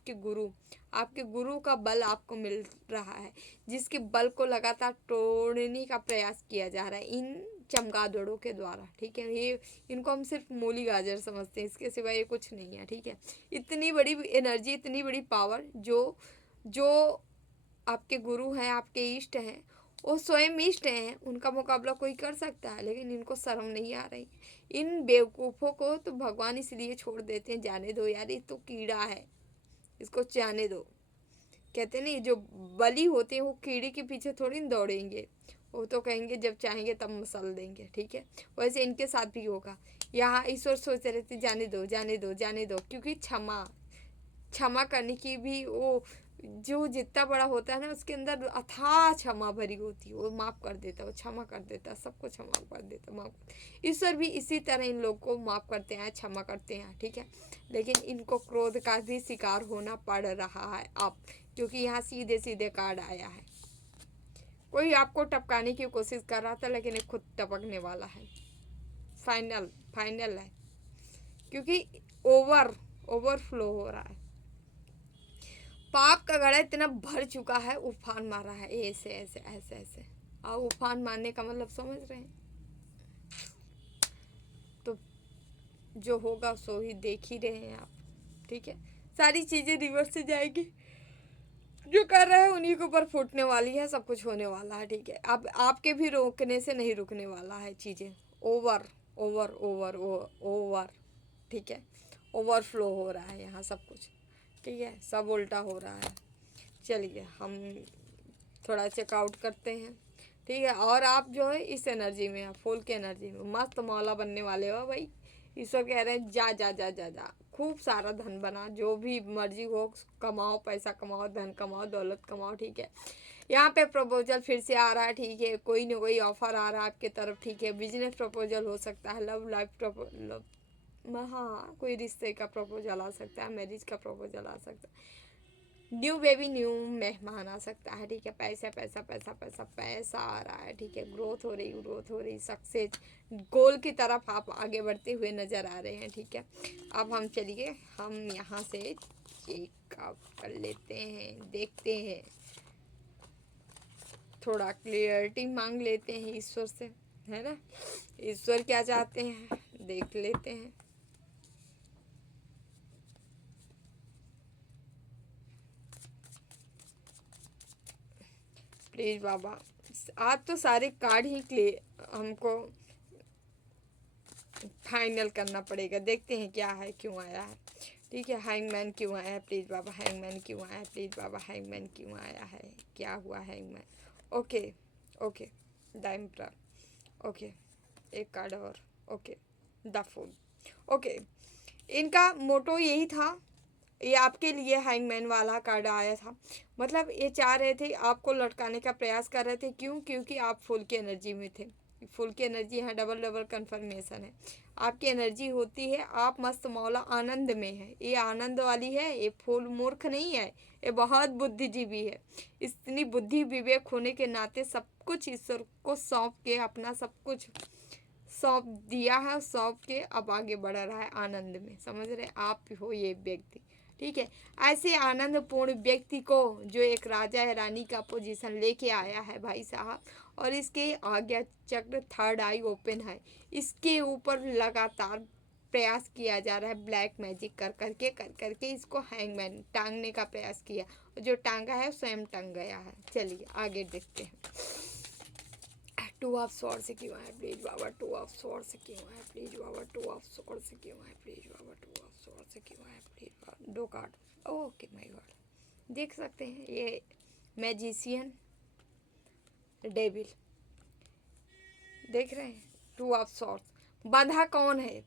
आपके गुरु का बल आपको मिल रहा है, जिसके बल को लगातार तोड़ने का प्रयास किया जा रहा है इन चमगादड़ों के द्वारा। ठीक है, ये इनको हम सिर्फ मूली गाजर समझते हैं, इसके सिवा ये कुछ नहीं है। ठीक है, इतनी बड़ी एनर्जी, इतनी बड़ी पावर जो आपके गुरु हैं, आपके इष्ट हैं, वो स्वयं इष्ट हैं, उनका मुकाबला कोई कर सकता है, लेकिन इनको शर्म नहीं आ रही। इन बेवकूफ़ों को तो भगवान इसलिए छोड़ देते हैं, जाने दो यार, ये तो कीड़ा है, इसको जाने दो। कहते नहीं, जो बलि होते हैं वो कीड़े के पीछे थोड़ी न दौड़ेंगे, वो तो कहेंगे जब चाहेंगे तब मसल देंगे, ठीक है। वैसे इनके साथ भी होगा। यहाँ ईश्वर सोच रहे थे जाने दो जाने दो जाने दो, क्योंकि क्षमा क्षमा करने की भी वो जो जितना बड़ा होता है ना, उसके अंदर अथाह क्षमा भरी होती है, वो माफ़ कर देता है, वो क्षमा कर देता है, सबको क्षमा कर देता है, माफ़। ईश्वर भी इसी तरह इन लोग को माफ़ करते हैं, क्षमा करते हैं, ठीक है। लेकिन इनको क्रोध का भी शिकार होना पड़ रहा है अब, क्योंकि यहाँ सीधे सीधे कार्ड आया है। कोई आपको टपकाने की कोशिश कर रहा था, लेकिन ये खुद टपकने वाला है। फाइनल फाइनल है, क्योंकि ओवरफ्लो हो रहा है। पाप का घड़ा इतना भर चुका है, उफान मार रहा है, ऐसे ऐसे ऐसे ऐसे। और उफान मारने का मतलब समझ रहे हैं। तो जो होगा सो ही देख ही रहे हैं आप, ठीक है। सारी चीज़ें रिवर्स से जाएगी, जो कर रहे हैं उन्हीं के ऊपर फूटने वाली है, सब कुछ होने वाला है, ठीक है। अब आपके भी रोकने से नहीं रुकने वाला है चीज़ें। ओवर ओवर ओवर ओवर, ठीक है। ओवरफ्लो हो रहा है यहाँ सब कुछ, ठीक है, सब उल्टा हो रहा है। चलिए हम थोड़ा चेकआउट करते हैं, ठीक है। और आप जो है इस एनर्जी में, फुल की एनर्जी में मस्त मौला बनने वाले हो भाई। ईश्वर कह रहे हैं जा जा जा जा जा, खूब सारा धन बना, जो भी मर्जी हो कमाओ, पैसा कमाओ, धन कमाओ, दौलत कमाओ, ठीक है। यहाँ पे प्रपोजल फिर से आ रहा है, ठीक है। कोई ना कोई ऑफर आ रहा है आपके तरफ, ठीक है। बिजनेस प्रपोजल हो सकता है, लव लाइफ लव, हाँ कोई रिश्ते का प्रपोजल आ सकता है, मैरिज का प्रपोजल आ सकता है, न्यू बेबी न्यू मेहमान आ सकता है, ठीक है। पैसा पैसा पैसा पैसा पैसा आ रहा है, ठीक है। ग्रोथ हो रही सक्सेस गोल की तरफ आप आगे बढ़ते हुए नज़र आ रहे हैं, ठीक है। अब हम चलिए हम यहाँ से चेकअप कर लेते हैं, देखते हैं, थोड़ा क्लियरिटी मांग लेते हैं ईश्वर से, है ना। ईश्वर क्या चाहते हैं देख लेते हैं। प्लीज बाबा, आज तो सारे कार्ड ही हमको फाइनल करना पड़ेगा। देखते हैं क्या है, क्यों आया है, ठीक है। हैंगमैन क्यों आया है प्लीज़ बाबा, हैंगमैन क्यों आया है प्लीज़ बाबा, हैंगमैन क्यों आया है, क्या हुआ hangman. Okay okay, the emperor, okay. एक कार्ड और, ओके, द फूल, ओके। इनका मोटो यही था, ये आपके लिए हैंगमैन वाला कार्ड आया था। मतलब ये चाह रहे थे आपको लटकाने का प्रयास कर रहे थे, क्यों, क्योंकि आप फुल की एनर्जी में थे। फुल की एनर्जी यहाँ डबल डबल कंफर्मेशन है। आपकी एनर्जी होती है, आप मस्त मौला आनंद में है, ये आनंद वाली है, ये फूल मूर्ख नहीं है, ये बहुत बुद्धिजीवी है। इतनी बुद्धि विवेक होने के नाते सब कुछ ईश्वर को सौंप के, अपना सब कुछ सौंप दिया है, सौंप के अब आगे बढ़ रहा है आनंद में, समझ रहे आप हो ये व्यक्ति, ठीक है। ऐसे आनंदपूर्ण व्यक्ति को जो एक राजा है रानी का पोजीशन लेके आया है भाई साहब, और इसके आज्ञा चक्र थर्ड आई ओपन है, इसके ऊपर लगातार प्रयास किया जा रहा है, ब्लैक मैजिक कर करके इसको हैंगमैन टांगने का प्रयास किया, जो टांगा है स्वयं टंग गया है। चलिए आगे देखते हैं। टू ऑफ स्वॉर्ड से क्यों है please Baba, two of sword से क्यों है please Baba, two of sword से क्यों है please Baba, two of sword से क्यों है प्लीज बाबा। दो कार्ड, ओके माय गॉड, देख सकते हैं ये मैजिशियन, डेविल, देख रहे हैं। टू ऑफ स्वॉर्ड्स, बांधा कौन है,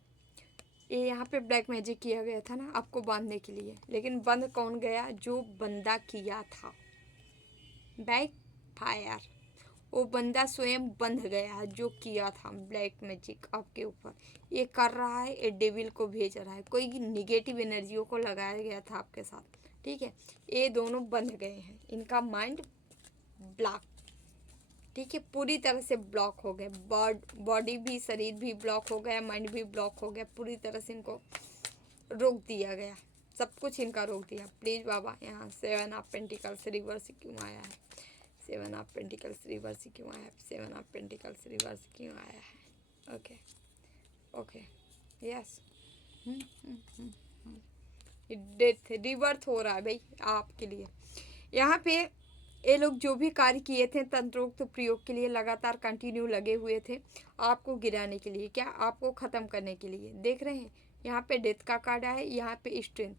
ये यहाँ पे ब्लैक मैजिक किया गया था ना आपको बांधने के लिए, लेकिन बंद कौन गया, जो बंदा किया था, बैक फायर, वो बंदा स्वयं बंध गया जो किया था ब्लैक मैजिक आपके ऊपर। ये कर रहा है, ये डेविल को भेज रहा है, कोई निगेटिव एनर्जियों को लगाया गया था आपके साथ, ठीक है। ये दोनों बंध गए हैं, इनका माइंड ब्लॉक, ठीक है, पूरी तरह से ब्लॉक हो गए, बॉडी भी, शरीर भी ब्लॉक हो गया, माइंड भी ब्लॉक हो गया, पूरी तरह से इनको रोक दिया गया, सब कुछ इनका रोक दिया। प्लीज़ बाबा यहाँ 7 ऑफ पेंटिकल्स रिवर्स क्यों आया है, 7 ऑफ पेंटिकल्स रिवर्स क्यों आया है, 7 ऑफ पेंटिकल्स रिवर्स क्यों आया है। ओके ओके, यस, डेथ रिवर्थ हो रहा है भाई आपके लिए। यहाँ पे ये लोग जो भी कार्य किए थे तंत्रोक्त प्रयोग के लिए लगातार कंटिन्यू लगे हुए थे, आपको गिराने के लिए, क्या आपको ख़त्म करने के लिए। देख रहे हैं यहाँ पे डेथ का कार्ड है, यहाँ पे स्ट्रेंथ,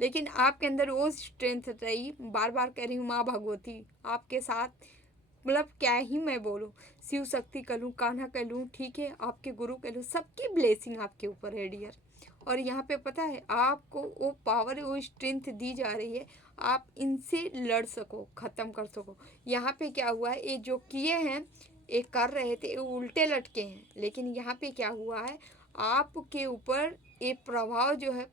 लेकिन आपके अंदर वो स्ट्रेंथ रही। बार बार कह रही हूँ माँ भगवती आपके साथ, मतलब क्या ही मैं बोलूँ, शिव शक्ति कह लूँ, कान्हा कह लूँ, ठीक है, आपके गुरु कह लूँ, सबकी ब्लेसिंग आपके ऊपर है डियर। और यहाँ पे पता है आपको वो पावर, वो स्ट्रेंथ दी जा रही है, आप इनसे लड़ सको, ख़त्म कर सको। यहाँ पे क्या हुआ है, ये जो किए हैं, ये कर रहे थे, ये उल्टे लटके हैं, लेकिन यहाँ पे क्या हुआ है, आपके ऊपर ये प्रभाव जो है,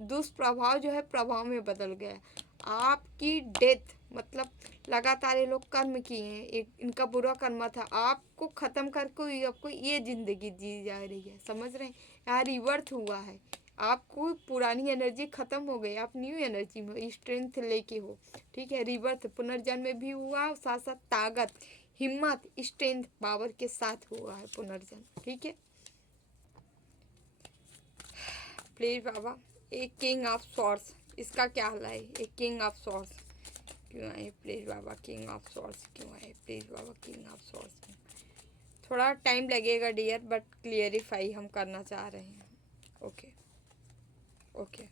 दुष्प्रभाव जो है प्रभाव में बदल गया। आपकी डेथ, मतलब लगातार ये लोग कर्म किए हैं, एक इनका बुरा कर्म था, आपको ख़त्म करके आपको ये ज़िंदगी दी जा रही है, समझ रहे हैं। यहाँ रिवर्थ हुआ है, आपको पुरानी एनर्जी ख़त्म हो गई, आप न्यू एनर्जी में स्ट्रेंथ लेके हो, ठीक है। रिवर्थ पुनर्जन्म भी हुआ, साथ साथ ताकत, हिम्मत, स्ट्रेंथ, पावर के साथ हुआ है पुनर्जन्म, ठीक है। प्लीज बाबा, एक किंग ऑफ सॉर्ड्स, इसका क्या हाल है, एक किंग ऑफ सॉर्ड्स क्यों आए please Baba, king of swords क्यों आए please Baba, king of swords. थोड़ा टाइम लगेगा डियर, बट क्लियरिफाई हम करना चाह रहे हैं। Okay okay.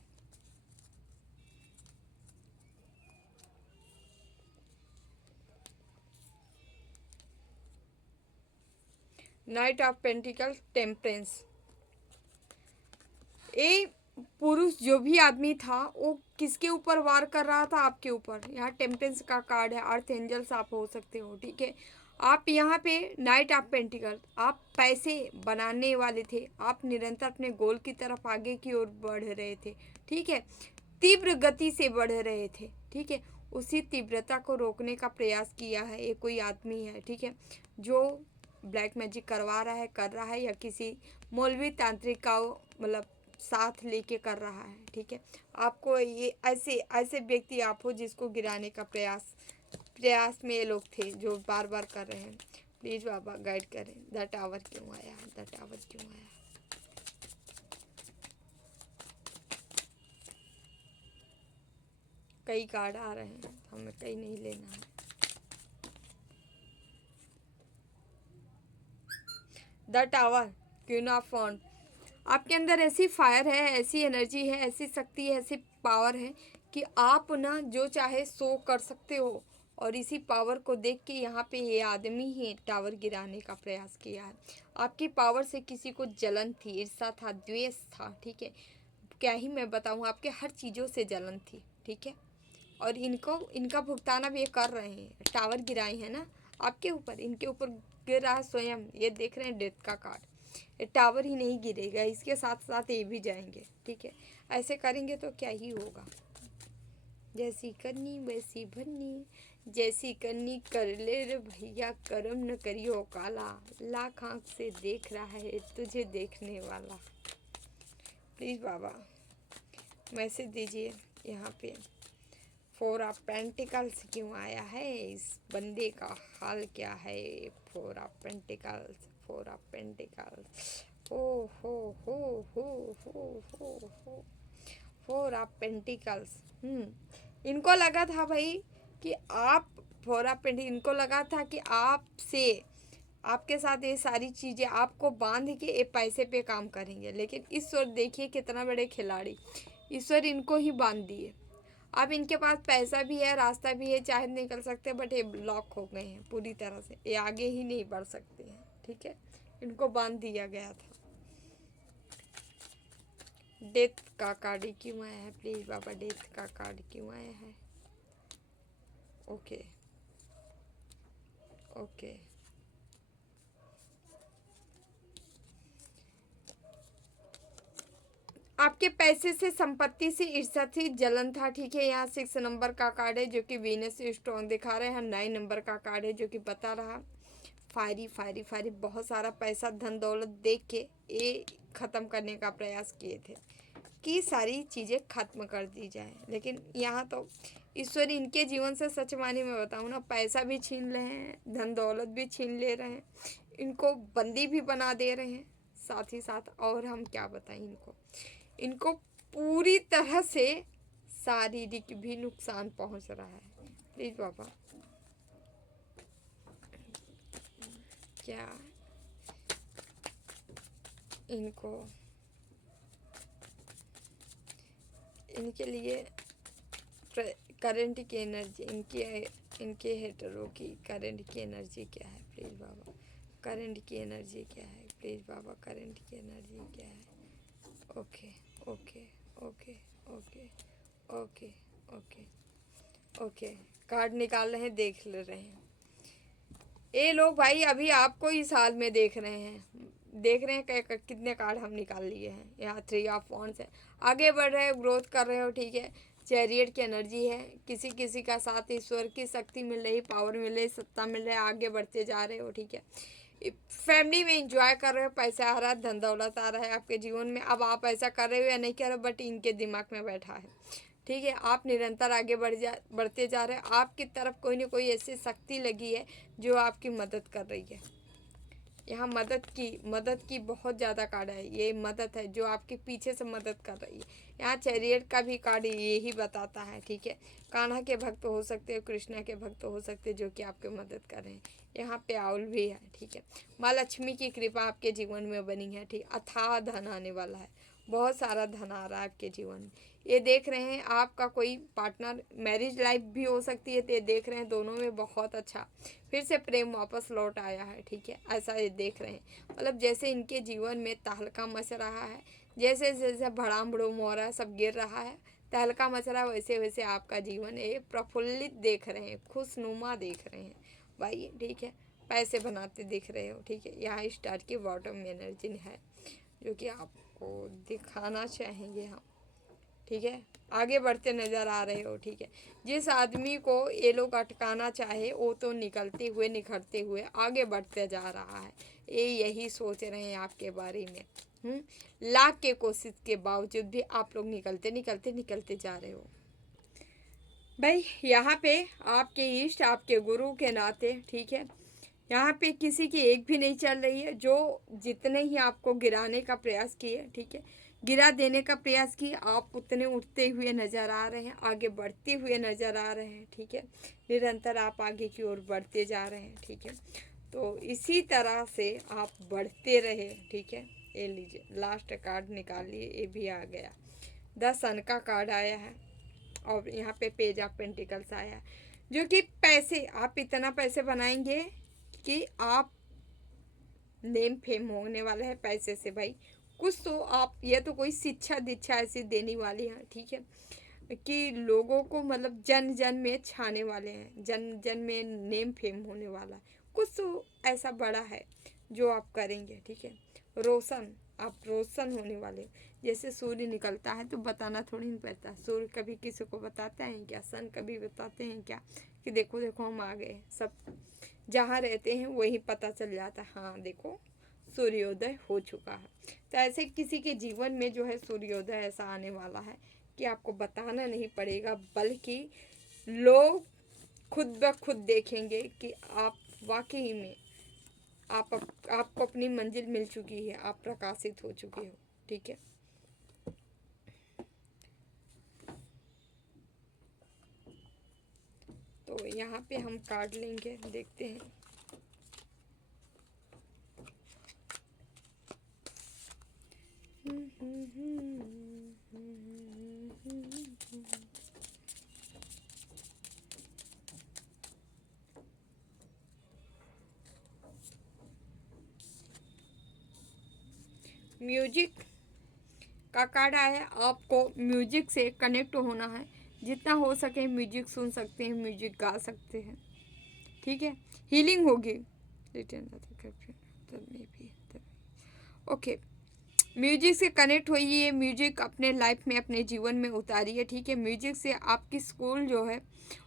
Night of pentacle, temperance. ये पुरुष जो भी आदमी था वो किसके ऊपर वार कर रहा था, आपके ऊपर। यहाँ टेम्परेंस का कार्ड है, अर्थ एंजल्स आप हो सकते हो, ठीक है। आप यहाँ पे नाइट ऑफ पेंटिकल, आप पैसे बनाने वाले थे, आप निरंतर अपने गोल की तरफ आगे की ओर बढ़ रहे थे, ठीक है, तीव्र गति से बढ़ रहे थे, ठीक है। उसी तीव्रता को रोकने का प्रयास किया है ये कोई आदमी है, ठीक है, जो ब्लैक मैजिक करवा रहा है, कर रहा है, या किसी मौलवी तांत्रिक का मतलब साथ लेके कर रहा है, ठीक है। आपको ये ऐसे ऐसे व्यक्ति आप हो जिसको गिराने का प्रयास में ये लोग थे, जो बार बार कर रहे हैं। प्लीज बाबा गाइड करें, द टावर क्यों आया, द टावर क्यों आया। कई कार्ड आ रहे हैं, हमें कई नहीं लेना है। द टावर, क्वीन ऑफ वॉन्ड। आपके अंदर ऐसी फायर है, ऐसी एनर्जी है, ऐसी शक्ति है, ऐसी पावर है कि आप ना जो चाहे सो कर सकते हो। और इसी पावर को देख के यहाँ पे ये आदमी ही टावर गिराने का प्रयास किया है। आपकी पावर से किसी को जलन थी, ईर्ष्या था, द्वेष था, ठीक है, क्या ही मैं बताऊँ, आपके हर चीज़ों से जलन थी, ठीक है। और इनको इनका भुगतान अब ये कर रहे हैं, टावर गिराए हैं ना आपके ऊपर, इनके ऊपर गिर रहा है स्वयं। ये देख रहे हैं डेथ का कार्ड, ये टावर ही नहीं गिरेगा, इसके साथ साथ ये भी जाएंगे, ठीक है। ऐसे करेंगे तो क्या ही होगा। जैसी करनी वैसी भरनी, जैसी करनी कर ले रे भैया, करम न करियो काला, लाख आँख से देख रहा है तुझे देखने वाला। प्लीज़ बाबा मैसेज दीजिए। यहाँ पे 4 ऑफ पेंटिकल्स क्यों आया है, इस बंदे का हाल क्या है। 4 ऑफ पेंटिकल्स, 4 ऑफ पेंटिकल्स, हो हो हो हो हो हो हो 4 ऑफ पेंटिकल्स। इनको लगा था भाई कि आप 4 ऑफ पेंटिकल, इनको लगा था कि आपसे, आपके साथ ये सारी चीज़ें आपको बांध के ये पैसे पे काम करेंगे, लेकिन ईश्वर देखिए कितना बड़े खिलाड़ी, ईश्वर इनको ही बांध दिए। अब इनके पास पैसा भी है, रास्ता भी है, चाहे निकल सकते हैं, बट ये ब्लॉक हो गए हैं पूरी तरह से, ये आगे ही नहीं बढ़ सकते हैं, ठीक है, इनको बांध दिया गया था। डेथ का कार्ड क्यों आया है प्लीज़ बाबा, डेथ का कार्ड क्यों आया है। Okay okay. आपके पैसे से, संपत्ति से ईर्ष्या थी, जलन था, ठीक है। यहाँ 6 नंबर का कार्ड है जो कि वीनस स्ट्रॉन्ग दिखा रहे हैं। 9 नंबर का कार्ड है जो कि बता रहा फायरी फायरी फायरी, बहुत सारा पैसा धन दौलत देख के ये ख़त्म करने का प्रयास किए थे कि सारी चीज़ें खत्म कर दी जाए, लेकिन यहाँ तो ईश्वर इनके जीवन से सच माने में बताऊँ ना, पैसा भी छीन रहे हैं, धन दौलत भी छीन ले रहे हैं, इनको बंदी भी बना दे रहे हैं साथ ही साथ। और हम क्या बताएं इनको, इनको पूरी तरह से शारीरिक भी नुकसान पहुंच रहा है। प्लीज़ बाबा क्या इनको इनके लिए करंट की एनर्जी, इनके हेटरों की करंट की एनर्जी क्या है प्लीज़ बाबा, करंट की एनर्जी क्या है प्लीज़ बाबा, करंट की एनर्जी क्या है। Okay okay okay okay okay okay okay, card निकाल रहे हैं, देख ले रहे हैं ये लोग भाई। अभी आपको इस हाल में देख रहे हैं, देख रहे हैं कितने कार्ड हम निकाल लिए हैं। यहाँ 3 ऑफ वॉन्ड्स है, आगे बढ़ रहे हो, ग्रोथ कर रहे हो, ठीक है। चैरियट की एनर्जी है, किसी किसी का साथ ईश्वर की शक्ति मिल रही, पावर मिल रही, सत्ता मिल रही है, आगे बढ़ते जा रहे हो, ठीक है। फैमिली में इंजॉय कर रहे हो, पैसा आ रहा है, धन दौलत आ रहा है आपके जीवन में। अब आप ऐसा कर रहे हो या नहीं कर रहे हो, बट इनके दिमाग में बैठा है, ठीक है। आप निरंतर आगे बढ़ते जा रहे हो, आपकी तरफ कोई ना कोई ऐसी शक्ति लगी है जो आपकी मदद कर रही है। यहाँ मदद की बहुत ज़्यादा कार्ड है, ये मदद है जो आपके पीछे से मदद कर रही है। यहाँ चैरियट का भी कार्ड यही बताता है, ठीक है। कान्हा के भक्त हो सकते हो, कृष्णा के भक्त हो सकते हैं जो कि आपके मदद कर रहे हैं। यहाँ पे आउल भी है, ठीक है। माँ लक्ष्मी की कृपा आपके जीवन में बनी है, ठीक। अथाह धन आने वाला है, बहुत सारा धन आ रहा है आपके जीवन में। ये देख रहे हैं आपका कोई पार्टनर, मैरिज लाइफ भी हो सकती है, तो ये देख रहे हैं दोनों में बहुत अच्छा फिर से प्रेम वापस लौट आया है, ठीक है। ऐसा ये देख रहे हैं, मतलब जैसे इनके जीवन में तहलका मच रहा है, जैसे जैसे भड़ाम भड़ूम हो रहा है, सब गिर रहा है, तहलका मच रहा है, वैसे वैसे आपका जीवन ये प्रफुल्लित देख रहे हैं, खुशनुमा देख रहे हैं भाई, ठीक है। पैसे बनाते दिख रहे हो, ठीक है। यहाँ स्टार की बॉटम एनर्जी है जो कि आपको दिखाना चाहेंगे हम, ठीक है। आगे बढ़ते नज़र आ रहे हो, ठीक है। जिस आदमी को ये लोग अटकाना चाहे वो तो निकलते हुए निखरते हुए आगे बढ़ते जा रहा है, ये यही सोच रहे हैं आपके बारे में। लाख के कोशिश के बावजूद भी आप लोग निकलते निकलते निकलते जा रहे हो भाई। यहाँ पे आपके इष्ट, आपके गुरु के नाते, ठीक है। यहाँ पे किसी की एक भी नहीं चल रही है, जो जितने ही आपको गिराने का प्रयास किए, ठीक है, गिरा देने का प्रयास किए, आप उतने उठते हुए नज़र आ रहे हैं, आगे बढ़ते हुए नज़र आ रहे हैं, ठीक है। निरंतर आप आगे की ओर बढ़ते जा रहे हैं, ठीक है। तो इसी तरह से आप बढ़ते रहे, ठीक है। ये लीजिए लास्ट कार्ड निकाल लिए, ये भी आ गया, 10 सन का कार्ड आया है, और यहाँ पे पेज ऑफ पेंटिकल्स आया है, जो कि पैसे, आप इतना पैसे बनाएंगे कि आप नेम फेम होने वाला है पैसे से भाई। कुछ तो आप, यह तो कोई शिक्षा दीक्षा ऐसी देने वाली है, ठीक है, कि लोगों को मतलब जन जन में छाने वाले हैं, जन जन में नेम फेम होने वाला है। कुछ तो ऐसा बड़ा है जो आप करेंगे, ठीक है। रोशन, आप रोशन होने वाले। जैसे सूर्य निकलता है तो बताना थोड़ी नहीं पड़ता, सूर्य कभी किसी को बताते हैं क्या, सन कभी बताते हैं क्या कि देखो देखो हम आ गए। सब जहाँ रहते हैं वही पता चल जाता है, हाँ देखो सूर्योदय हो चुका है। तो ऐसे किसी के जीवन में जो है सूर्योदय ऐसा आने वाला है कि आपको बताना नहीं पड़ेगा, बल्कि लोग खुद ब खुद देखेंगे कि आप वाकई में आपको अपनी मंजिल मिल चुकी है, आप प्रकाशित हो चुके हो, ठीक है। तो यहाँ पे हम कार्ड लेंगे, देखते हैं। म्यूजिक का कार्ड आया, आपको म्यूजिक से कनेक्ट होना है, जितना हो सके म्यूजिक सुन सकते हैं, म्यूजिक गा सकते हैं, ठीक है। हीलिंग होगी, ओके। म्यूजिक से कनेक्ट होइए, म्यूजिक अपने लाइफ में, अपने जीवन में उतारिए, ठीक है। म्यूजिक से आपकी सोल जो है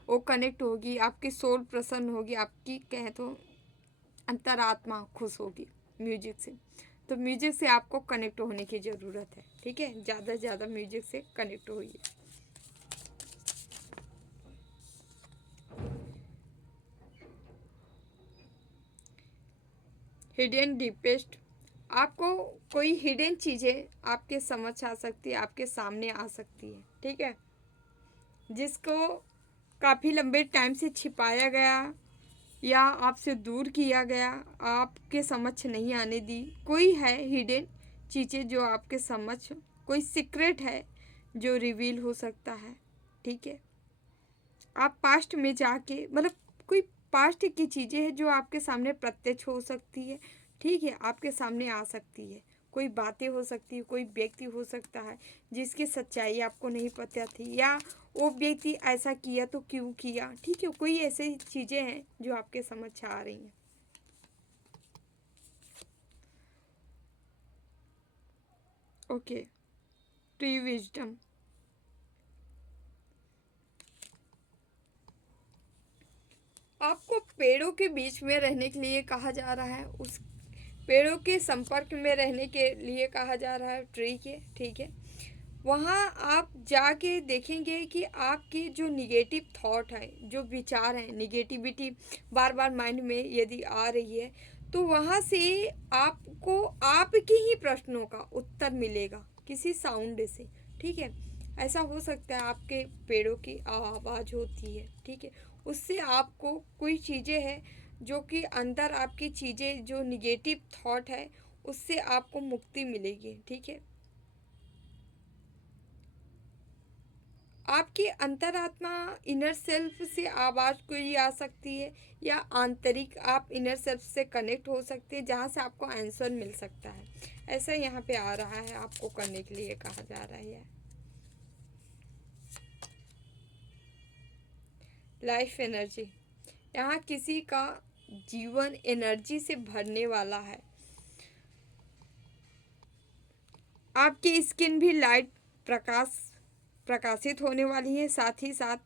वो कनेक्ट होगी, आपकी सोल प्रसन्न होगी, आपकी कहें तो अंतरात्मा खुश होगी म्यूजिक से। तो म्यूजिक से आपको कनेक्ट होने की ज़रूरत है, ठीक है। ज़्यादा से ज़्यादा म्यूजिक से कनेक्ट होइए। हिडन डीपेस्ट, आपको कोई हिडन चीज़ें आपके समझ आ सकती है, आपके सामने आ सकती है, ठीक है, जिसको काफ़ी लंबे टाइम से छिपाया गया या आपसे दूर किया गया, आपके समक्ष नहीं आने दी। कोई है हिडन चीज़ें जो आपके समक्ष, कोई सीक्रेट है जो रिवील हो सकता है, ठीक है। आप पास्ट में जाके मतलब कोई पास्ट की चीज़ें हैं जो आपके सामने प्रत्यक्ष हो सकती है, ठीक है, आपके सामने आ सकती है। कोई बातें हो सकती है, कोई व्यक्ति हो सकता है जिसकी सच्चाई आपको नहीं पता थी, या वो व्यक्ति ऐसा किया तो क्यों किया, ठीक है। कोई ऐसी चीज़ें हैं जो आपके समझ आ रही हैं। Okay, tree wisdom. आपको पेड़ों के बीच में रहने के लिए कहा जा रहा है, उस पेड़ों के संपर्क में रहने के लिए कहा जा रहा है, ट्री के, ठीक है। वहाँ आप जाके देखेंगे कि आपके जो निगेटिव थॉट है, जो विचार हैं, निगेटिविटी बार बार माइंड में यदि आ रही है, तो वहाँ से आपको आपके ही प्रश्नों का उत्तर मिलेगा किसी साउंड से, ठीक है। ऐसा हो सकता है आपके पेड़ों की आवाज़ होती है, ठीक है, उससे आपको कोई चीज़ें हैं जो कि अंदर आपकी चीज़ें जो निगेटिव थॉट है उससे आपको मुक्ति मिलेगी, ठीक है। आपकी अंतरात्मा इनर सेल्फ से आवाज़ कोई आ सकती है, या आंतरिक आप इनर सेल्फ से कनेक्ट हो सकते हैं जहाँ से आपको आंसर मिल सकता है। ऐसा यहाँ पे आ रहा है, आपको करने के लिए कहा जा रहा है। लाइफ एनर्जी, यहाँ किसी का जीवन एनर्जी से भरने वाला है। आपकी स्किन भी लाइट प्रकाशित होने वाली है। साथ ही साथ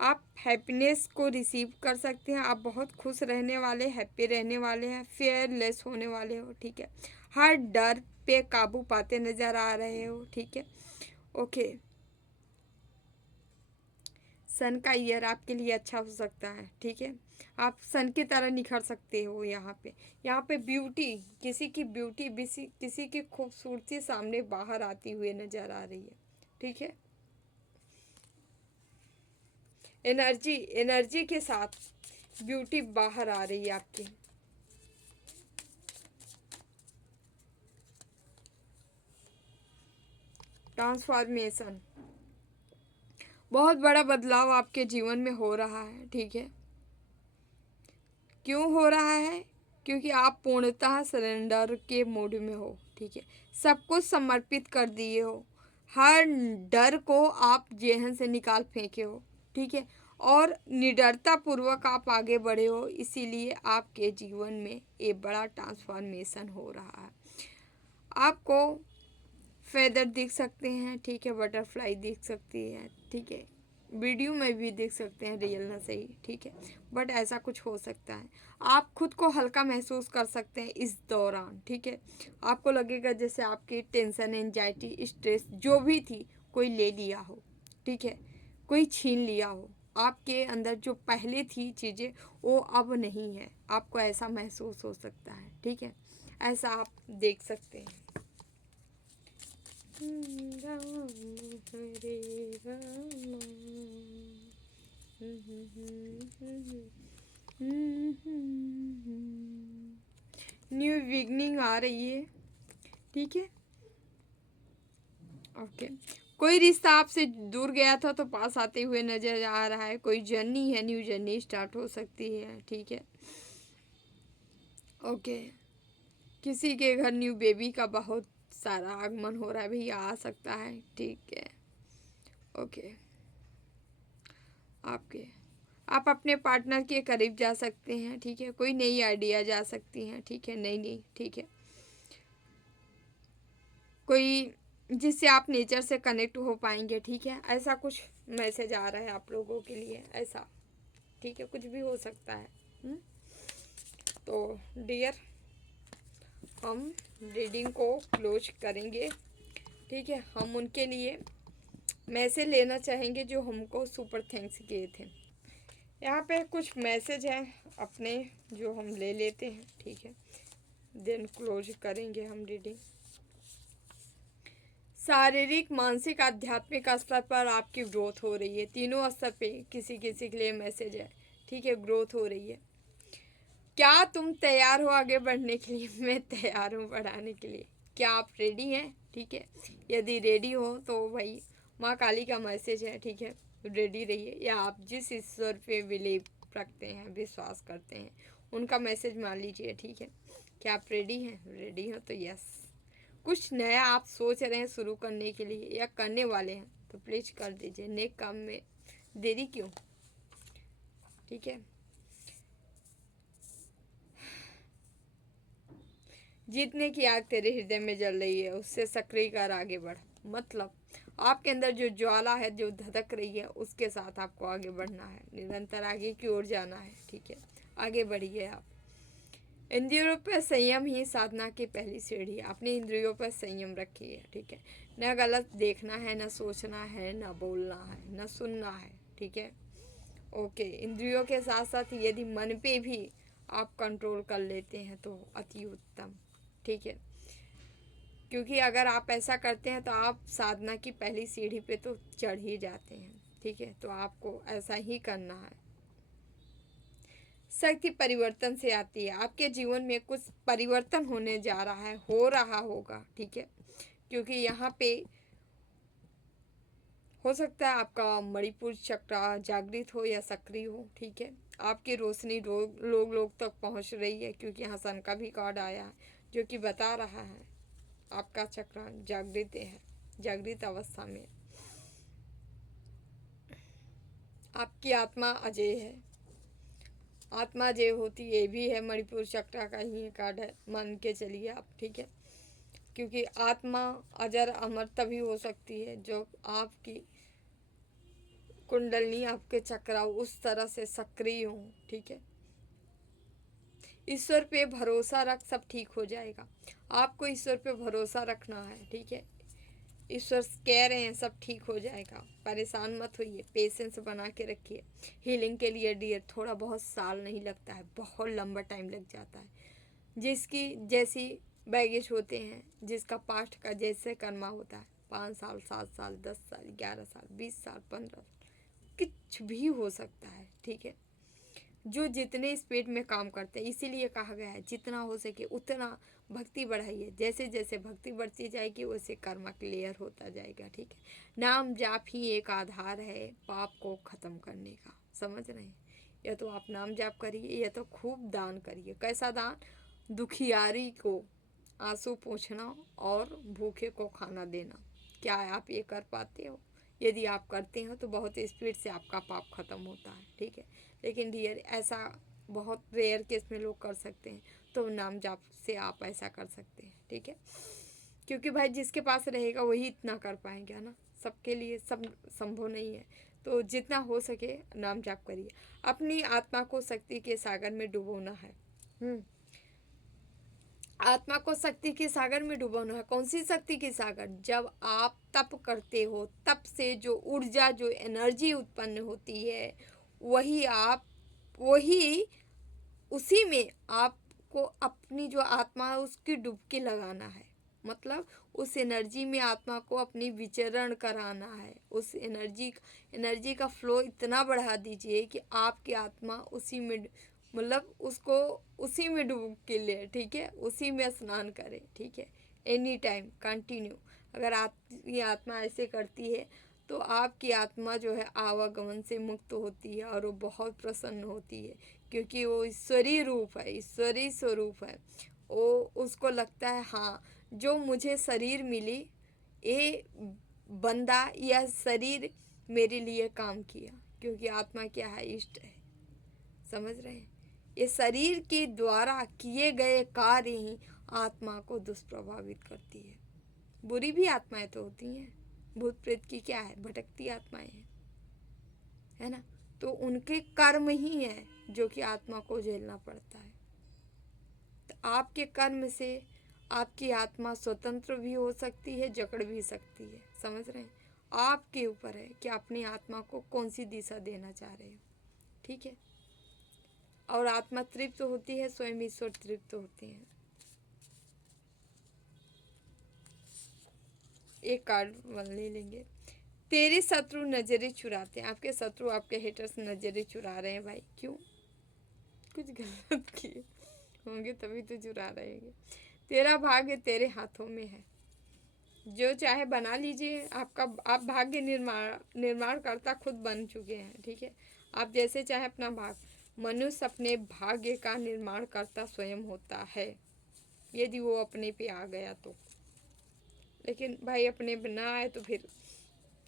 आप हैप्पीनेस को रिसीव कर सकते हैं। आप बहुत खुश रहने वाले, हैप्पी रहने वाले हैं, फेयरलेस होने वाले हो, ठीक है। हर डर पे काबू पाते नज़र आ रहे हो, ठीक है। ओके, सन का ईयर आपके लिए अच्छा हो सकता है, ठीक है। आप सन की तरह निखर सकते हो यहाँ पे ब्यूटी, किसी की ब्यूटी, किसी की खूबसूरती सामने बाहर आती हुई नज़र आ रही है, ठीक है। एनर्जी, एनर्जी के साथ ब्यूटी बाहर आ रही है आपकी। ट्रांसफॉर्मेशन, बहुत बड़ा बदलाव आपके जीवन में हो रहा है, ठीक है। क्यों हो रहा है? क्योंकि आप पूर्णतः सरेंडर के मूड में हो, ठीक है। सब कुछ समर्पित कर दिए हो, हर डर को आप जेहन से निकाल फेंके हो, ठीक है। और निडरता पूर्वक आप आगे बढ़े हो, इसीलिए आपके जीवन में एक बड़ा ट्रांसफॉर्मेशन हो रहा है। आपको फेदर दिख सकते हैं, ठीक है, बटरफ्लाई दिख सकती है, ठीक है। वीडियो में भी देख सकते हैं, रियल ना सही, ठीक है, बट ऐसा कुछ हो सकता है। आप खुद को हल्का महसूस कर सकते हैं इस दौरान, ठीक है। आपको लगेगा जैसे आपकी टेंशन, एंजाइटी, स्ट्रेस जो भी थी कोई ले लिया हो, ठीक है, कोई छीन लिया हो। आपके अंदर जो पहले थी चीज़ें वो अब नहीं है, आपको ऐसा महसूस हो सकता है, ठीक है। ऐसा आप देख सकते हैं। राम हरे राम, न्यू बिगनिंग आ रही है, ठीक है। ओके, कोई रिश्ता आपसे दूर गया था तो पास आते हुए नजर आ रहा है। कोई जर्नी है, न्यू जर्नी स्टार्ट हो सकती है, ठीक है। ओके, किसी के घर न्यू बेबी का बहुत सारा आगमन हो रहा है, भैया आ सकता है, ठीक है। ओके, आप अपने पार्टनर के करीब जा सकते हैं, ठीक है। कोई नई आइडिया जा सकती हैं, ठीक है, नई, ठीक है। कोई जिससे आप नेचर से कनेक्ट हो पाएंगे, ठीक है। ऐसा कुछ मैसेज आ रहा है आप लोगों के लिए, ऐसा, ठीक है, कुछ भी हो सकता है। तो डियर, हम रीडिंग को क्लोज करेंगे, ठीक है। हम उनके लिए मैसेज लेना चाहेंगे जो हमको सुपर थैंक्स किए थे। यहाँ पे कुछ मैसेज हैं अपने जो हम ले लेते हैं, ठीक है, देन क्लोज करेंगे हम रीडिंग। शारीरिक, मानसिक, आध्यात्मिक स्तर पर आपकी ग्रोथ हो रही है। तीनों स्तर पे किसी किसी के लिए मैसेज है, ठीक है, ग्रोथ हो रही है। क्या तुम तैयार हो आगे बढ़ने के लिए? मैं तैयार हूँ बढ़ाने के लिए। क्या आप रेडी हैं? ठीक है, यदि रेडी हो तो भाई माँ काली का मैसेज है, ठीक है, रेडी रहिए। या आप जिस ईश्वर पे बिलीव रखते हैं, विश्वास करते हैं, उनका मैसेज मान लीजिए, ठीक है। क्या आप रेडी हैं? रेडी हो तो यस। कुछ नया आप सोच रहे हैं शुरू करने के लिए या करने वाले हैं तो प्लीज कर दीजिए। नेक काम में देरी क्यों? ठीक है। जीतने की आग तेरे हृदय में जल रही है, उससे सक्रिय कर आगे बढ़। मतलब आपके अंदर जो ज्वाला है, जो धधक रही है, उसके साथ आपको आगे बढ़ना है, निरंतर आगे की ओर जाना है, ठीक है। आगे बढ़िए आप। इंद्रियों पर संयम ही साधना की पहली सीढ़ी है। अपनी इंद्रियों पर संयम रखिए, ठीक है। न गलत देखना है, न सोचना है, न बोलना है, न सुनना है, ठीक है। ओके, इंद्रियों के साथ साथ यदि मन पे भी आप कंट्रोल कर लेते हैं तो अति उत्तम, ठीक है। क्योंकि अगर आप ऐसा करते हैं तो आप साधना की पहली सीढ़ी पे तो चढ़ ही जाते हैं, ठीक है। तो आपको ऐसा ही करना है। शक्ति परिवर्तन से आती है। आपके जीवन में कुछ परिवर्तन होने जा रहा है, हो रहा होगा, ठीक है। क्योंकि यहाँ पे हो सकता है आपका मणिपुर चक्र जागृत हो या सक्रिय हो, ठीक है। आपकी रोशनी लोग तक पहुँच रही है, क्योंकि यहाँ सन का भी कार्ड आया है जो कि बता रहा है आपका चक्र जागृत है, जागृत अवस्था में। आपकी आत्मा अजय है। आत्मा अजय होती ये भी है, मणिपुर चक्र का ही कार्ड है, मान के चलिए आप, ठीक है। क्योंकि आत्मा अजर अमर तभी हो सकती है जो आपकी कुंडलनी, आपके चक्र उस तरह से सक्रिय हो, ठीक है। ईश्वर पे भरोसा रख, सब ठीक हो जाएगा। आपको ईश्वर पे भरोसा रखना है, ठीक है। ईश्वर कह रहे हैं सब ठीक हो जाएगा, परेशान मत होइए, पेशेंस बना के रखिए। हीलिंग के लिए डियर थोड़ा बहुत साल नहीं लगता है, बहुत लंबा टाइम लग जाता है। जिसकी जैसी बैगेज होते हैं, जिसका पास्ट का जैसे कर्मा होता है, 5 साल, 7 साल, 10 साल, 11 साल, 20 साल, 15 साल, कुछ भी हो सकता है, ठीक है। जो जितने स्पीड में काम करते हैं, इसीलिए कहा गया है जितना हो सके उतना भक्ति बढ़ाइए। जैसे जैसे भक्ति बढ़ती जाएगी वैसे कर्म क्लियर होता जाएगा, ठीक है। नाम जाप ही एक आधार है पाप को ख़त्म करने का, समझ रहे हैं। या तो आप नाम जाप करिए या तो खूब दान करिए। कैसा दान? दुखियारी को आंसू पोंछना और भूखे को खाना देना। क्या आप ये कर पाते हो? यदि आप करते हो तो बहुत स्पीड से आपका पाप खत्म होता है, ठीक है। लेकिन डियर ऐसा बहुत रेयर केस में लोग कर सकते हैं, तो नाम जाप से आप ऐसा कर सकते हैं, ठीक है। क्योंकि भाई जिसके पास रहेगा वही इतना कर पाएंगे, है ना। सबके लिए सब संभव नहीं है। तो जितना हो सके नाम जाप करिए। अपनी आत्मा को शक्ति के सागर में डुबोना है। आत्मा को शक्ति के सागर में डुबाना है। कौन सी शक्ति के सागर? जब आप तप करते हो, तप से जो ऊर्जा, जो एनर्जी उत्पन्न होती है, वही उसी में आपको अपनी जो आत्मा है उसकी डुबकी लगाना है। मतलब उस एनर्जी में आत्मा को अपनी विचरण कराना है। उस एनर्जी का फ्लो इतना बढ़ा दीजिए कि आपकी आत्मा उसी में, मतलब उसको उसी में डुबकी ले, ठीक है, उसी में स्नान करे, ठीक है। एनी टाइम कंटिन्यू अगर आपकी आत्मा ऐसे करती है तो आपकी आत्मा जो है आवागमन से मुक्त होती है और वो बहुत प्रसन्न होती है, क्योंकि वो ईश्वरीय रूप है, ईश्वरीय स्वरूप है। वो उसको लगता है हाँ, जो मुझे शरीर मिली, ये बंदा या शरीर मेरे लिए काम किया। क्योंकि आत्मा क्या है? इष्ट है, समझ रहे हैं। ये शरीर के द्वारा किए गए कार्य ही आत्मा को दुष्प्रभावित करती है। बुरी भी आत्माएं तो होती हैं, भूत प्रेत की क्या है, भटकती आत्माएं हैं, है ना। तो उनके कर्म ही है जो कि आत्मा को झेलना पड़ता है। तो आपके कर्म से आपकी आत्मा स्वतंत्र भी हो सकती है, जकड़ भी सकती है, समझ रहे हैं। आपके ऊपर है कि अपनी आत्मा को कौन सी दिशा देना चाह रहे हो, ठीक है। और आत्मा तृप्त होती है, स्वयं ईश्वर तृप्त होते हैं। एक कार्ड ले लेंगे। तेरे शत्रु नजरें चुराते हैं। आपके शत्रु, आपके हेटर्स नजरें चुरा रहे हैं भाई। क्यों? कुछ गलत किए होंगे तभी तो चुरा रहेंगे। तेरा भाग्य तेरे हाथों में है, जो चाहे बना लीजिए। आपका आप भाग्य निर्माणकर्ता खुद बन चुके हैं, ठीक है। आप जैसे चाहे अपना मनुष्य अपने भाग्य का निर्माणकर्ता स्वयं होता है, यदि वो अपने पे आ गया तो। लेकिन भाई अपने बिना आए तो फिर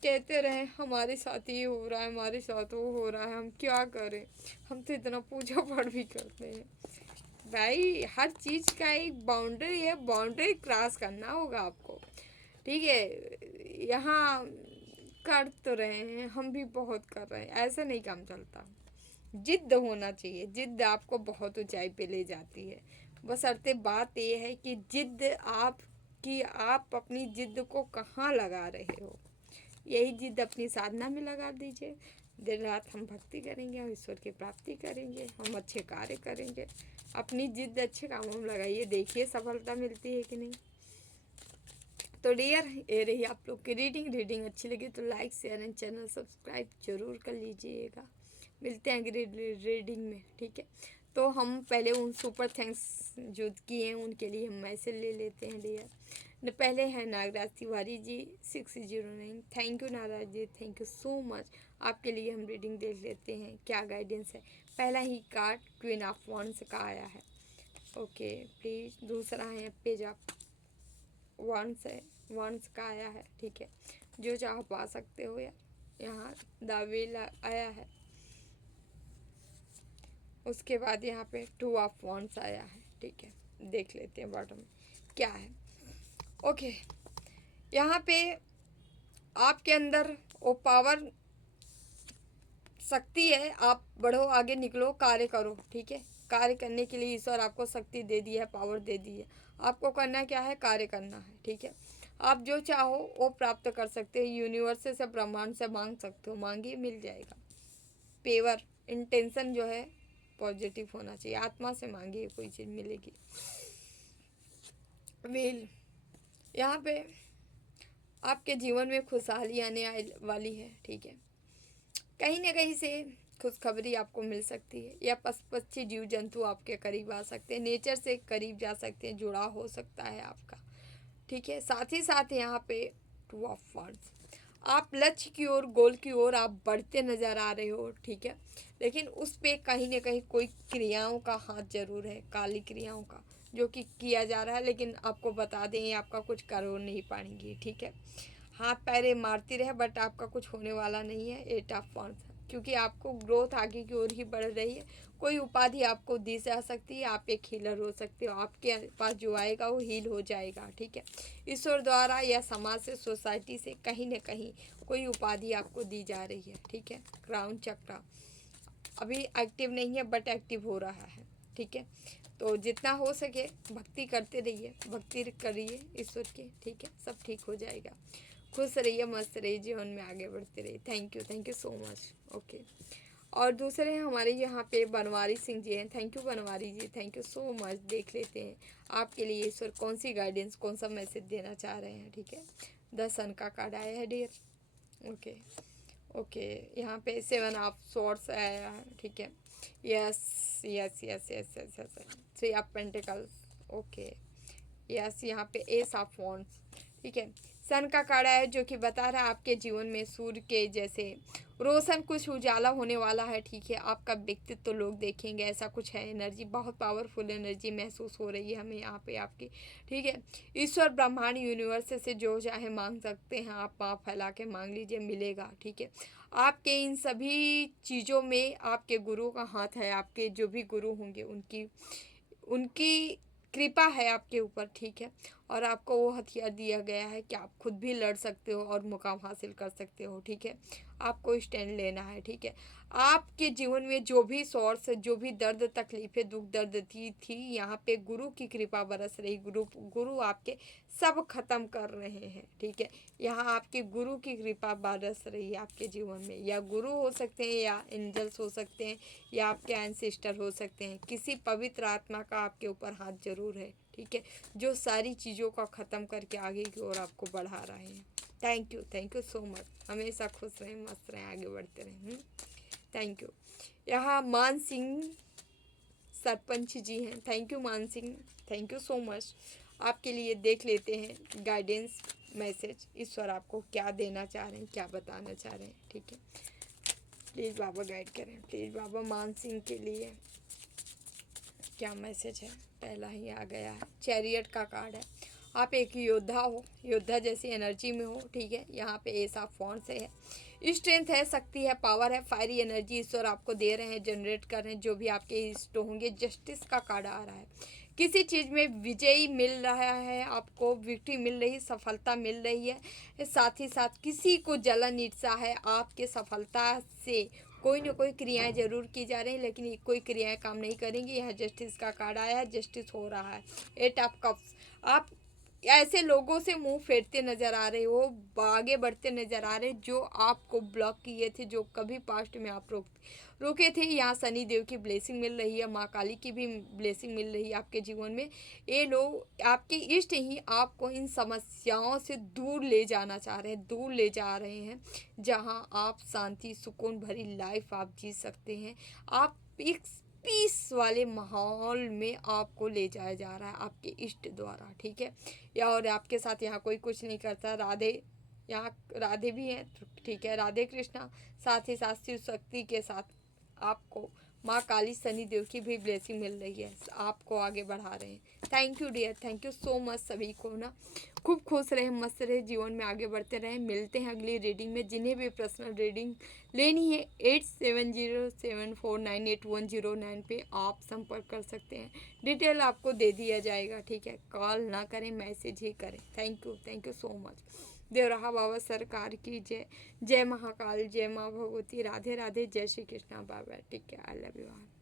कहते रहे हमारे साथ ये हो रहा है, हमारे साथ वो हो रहा है, हम क्या करें। हम तो इतना पूजा पाठ भी करते हैं भाई। हर चीज़ का एक बाउंड्री है, बाउंड्री क्रॉस करना होगा आपको, ठीक है। यहाँ कर तो रहे हैं, हम भी बहुत कर रहे हैं, ऐसा नहीं काम चलता। जिद्द होना चाहिए, जिद्द आपको बहुत ऊंचाई पे ले जाती है। बशर्ते बात ये है कि जिद्द आप अपनी जिद्द को कहाँ लगा रहे हो। यही जिद अपनी साधना में लगा दीजिए। दिन रात हम भक्ति करेंगे, हम ईश्वर की प्राप्ति करेंगे, हम अच्छे कार्य करेंगे। अपनी जिद अच्छे कामों में लगाइए, देखिए सफलता मिलती है कि नहीं। तो डियर, ये रही आप लोग की रीडिंग अच्छी लगी तो like share and channel subscribe जरूर कर लीजिएगा। मिलते हैं अगली रीडिंग में, ठीक है। तो हम पहले उन सुपर थैंक्स जो किए हैं उनके लिए हम मैसेज ले लेते हैं डियर। पहले है Nagraj Tiwari ji 609। Thank you Nagraj ji, thank you so much. आपके लिए हम रीडिंग देख लेते हैं क्या गाइडेंस है। पहला ही कार्ड क्वीन ऑफ वॉन्ड्स का आया है, ओके प्लीज़। दूसरा है पेज ऑफ वॉन्ड्स है, वॉन्ड्स का आया है, ठीक है। जो चाहो पा सकते हो यार। यहाँ द व्हील आया है, उसके बाद यहाँ पे टू ऑफ वॉन्ड्स आया है, ठीक है। देख लेते हैं बॉटम में क्या है, ओके। यहाँ पे आपके अंदर वो पावर शक्ति है, आप बढ़ो आगे निकलो कार्य करो, ठीक है। कार्य करने के लिए ईश्वर आपको शक्ति दे दी है, पावर दे दी है। आपको करना क्या है, कार्य करना है, ठीक है। आप जो चाहो वो प्राप्त कर सकते हैं, यूनिवर्स से ब्रह्मांड से मांग सकते हो, मांगिए मिल जाएगा। पेवर इंटेंशन जो है पॉजिटिव होना चाहिए, आत्मा से मांगिए कोई चीज़ मिलेगी। व्हील, यहाँ पे आपके जीवन में खुशहाली आने वाली है, ठीक है। कहीं ना कहीं से खुशखबरी आपको मिल सकती है, या पक्षी जीव जंतु आपके करीब आ सकते हैं, नेचर से करीब जा सकते हैं, जुड़ाव हो सकता है आपका, ठीक है। साथ ही साथ यहाँ पे टू ऑफ वॉन्ड्स, आप लक्ष्य की ओर, गोल की ओर आप बढ़ते नज़र आ रहे हो, ठीक है। लेकिन उस पे कहीं ना कहीं कोई क्रियाओं का हाथ जरूर है, काली क्रियाओं का जो कि किया जा रहा है। लेकिन आपको बता दें आपका कुछ कर नहीं पाएंगी, ठीक है। हाथ पैरे मारती रहे बट आपका कुछ होने वाला नहीं है। एट ऑफ वॉन्ड्स, क्योंकि आपको ग्रोथ आगे की ओर ही बढ़ रही है। कोई उपाधि आपको दी जा सकती है, आप एक हीलर हो सकते हो, आपके पास जो आएगा वो हील हो जाएगा, ठीक है। ईश्वर द्वारा या समाज से, सोसाइटी से कहीं ना कहीं कोई उपाधि आपको दी जा रही है, ठीक है। क्राउन चक्र अभी एक्टिव नहीं है बट एक्टिव हो रहा है, ठीक है। तो जितना हो सके भक्ति करते रहिए, भक्ति करिए ईश्वर की, ठीक है। सब ठीक हो जाएगा। खुश रहिए, मस्त रहिए, जीवन में आगे बढ़ते रहिए। Thank you so much, okay. और दूसरे हमारे यहाँ पे बनवारी सिंह जी हैं। Thank you Banwari ji, thank you so much. देख लेते हैं आपके लिए ईश्वर कौन सी गाइडेंस, कौन सा मैसेज देना चाह रहे हैं, ठीक है। 10 सन का कार्ड आया है डियर, ओके ओके। यहाँ पे 7 ऑफ स्वॉर्ड्स आया है, ठीक है। Yes yes yes yes yes yes. 3 of pentacles, okay yes. यहाँ पे एस ऑफ वॉन्ड्स, ठीक है। सन का कार्ड है जो कि बता रहा है आपके जीवन में सूर्य के जैसे रोशन कुछ उजाला होने वाला है, ठीक है। आपका व्यक्तित्व तो लोग देखेंगे, ऐसा कुछ है। एनर्जी बहुत पावरफुल एनर्जी महसूस हो रही है हमें यहाँ पे आपकी, ठीक है। ईश्वर ब्रह्मांड यूनिवर्स से जो चाहे मांग सकते हैं, आप पाँव फैला के मांग लीजिए, मिलेगा, ठीक है। आपके इन सभी चीज़ों में आपके गुरु का हाथ है। आपके जो भी गुरु होंगे उनकी उनकी कृपा है आपके ऊपर, ठीक है। और आपको वो हथियार दिया गया है कि आप खुद भी लड़ सकते हो और मुकाम हासिल कर सकते हो, ठीक है। आपको स्टैंड लेना है, ठीक है। आपके जीवन में जो भी सोर्स, जो भी दर्द तकलीफें, दुख दर्द थी यहाँ पे गुरु की कृपा बरस रही। गुरु आपके सब खत्म कर रहे हैं, ठीक है। यहाँ आपके गुरु की कृपा बरस रही है आपके जीवन में। या गुरु हो सकते हैं, या एंजल्स हो सकते हैं, या आपके एंसेस्टर हो सकते हैं। किसी पवित्र आत्मा का आपके ऊपर हाथ जरूर है, ठीक है, जो सारी चीज़ों का ख़त्म करके आगे की ओर आपको बढ़ा रहे हैं। Thank you so much. हमेशा खुश रहें, मस्त रहें, आगे बढ़ते रहें। Thank you. यहाँ मान सिंह सरपंच जी हैं। थैंक यू मान Singh, thank you so much. आपके लिए देख लेते हैं गाइडेंस मैसेज, ईश्वर आपको क्या देना चाह रहे हैं, क्या बताना चाह रहे हैं। ठीक है, प्लीज़ बाबा गाइड करें, प्लीज़ बाबा मान सिंह के लिए क्या मैसेज है। पहला ही आ गया है, चैरियट का कार्ड है। आप एक योद्धा हो, योद्धा जैसी एनर्जी में हो। ठीक है, यहाँ पे एस ऑफ वॉन्ड्स है, स्ट्रेंथ है, शक्ति है, पावर है, फायरी एनर्जी ईश्वर आपको दे रहे हैं, जनरेट कर रहे हैं। जो भी आपके इष्ट होंगे, जस्टिस का कार्ड आ रहा है। किसी चीज़ में विजयी मिल रहा है, आपको विक्ट्री मिल रही, सफलता मिल रही है। साथ ही साथ किसी को जलन ईर्ष्या है आपके सफलता से, कोई ना कोई क्रियाएं जरूर की जा रही हैं, लेकिन कोई क्रियाएं काम नहीं करेंगी। यहाँ जस्टिस का कार्ड आया है, जस्टिस हो रहा है। एट ऑफ कप्स, आप ऐसे लोगों से मुंह फेरते नजर आ रहे हो, आगे बढ़ते नजर आ रहे, जो आपको ब्लॉक किए थे, जो कभी पास्ट में आप रोके थे। यहाँ शनि देव की ब्लेसिंग मिल रही है, माँ काली की भी ब्लेसिंग मिल रही है आपके जीवन में। ये लोग आपके इष्ट ही आपको इन समस्याओं से दूर ले जाना चाह रहे हैं, दूर ले जा रहे हैं, जहाँ आप शांति सुकून भरी लाइफ आप जी सकते हैं। आप एक पीस वाले माहौल में आपको ले जाया जा रहा है आपके इष्ट द्वारा। ठीक है, या और आपके साथ यहाँ कोई कुछ नहीं करता। राधे, यहाँ राधे भी हैं। ठीक है, राधे कृष्णा। साथ ही साथ शिव शक्ति के साथ आपको माँ काली शनि देव की भी ब्लेसिंग मिल रही है, आपको आगे बढ़ा रहे हैं। Thank you dear, thank you so much सभी को ना। खूब खुश रहे, मस्त रहे, जीवन में आगे बढ़ते रहें। मिलते हैं अगली रीडिंग में। जिन्हें भी पर्सनल रीडिंग लेनी है 8707498109 पे आप संपर्क कर सकते हैं। डिटेल आपको दे दिया जाएगा। ठीक है, कॉल ना करें, मैसेज ही करें। Thank you so much. Devraha Baba सरकार की जय। जय महाकाल, जय माँ भगवती, राधे राधे, जय श्री कृष्णा बाबा। ठीक है, आई लव यू ऑल।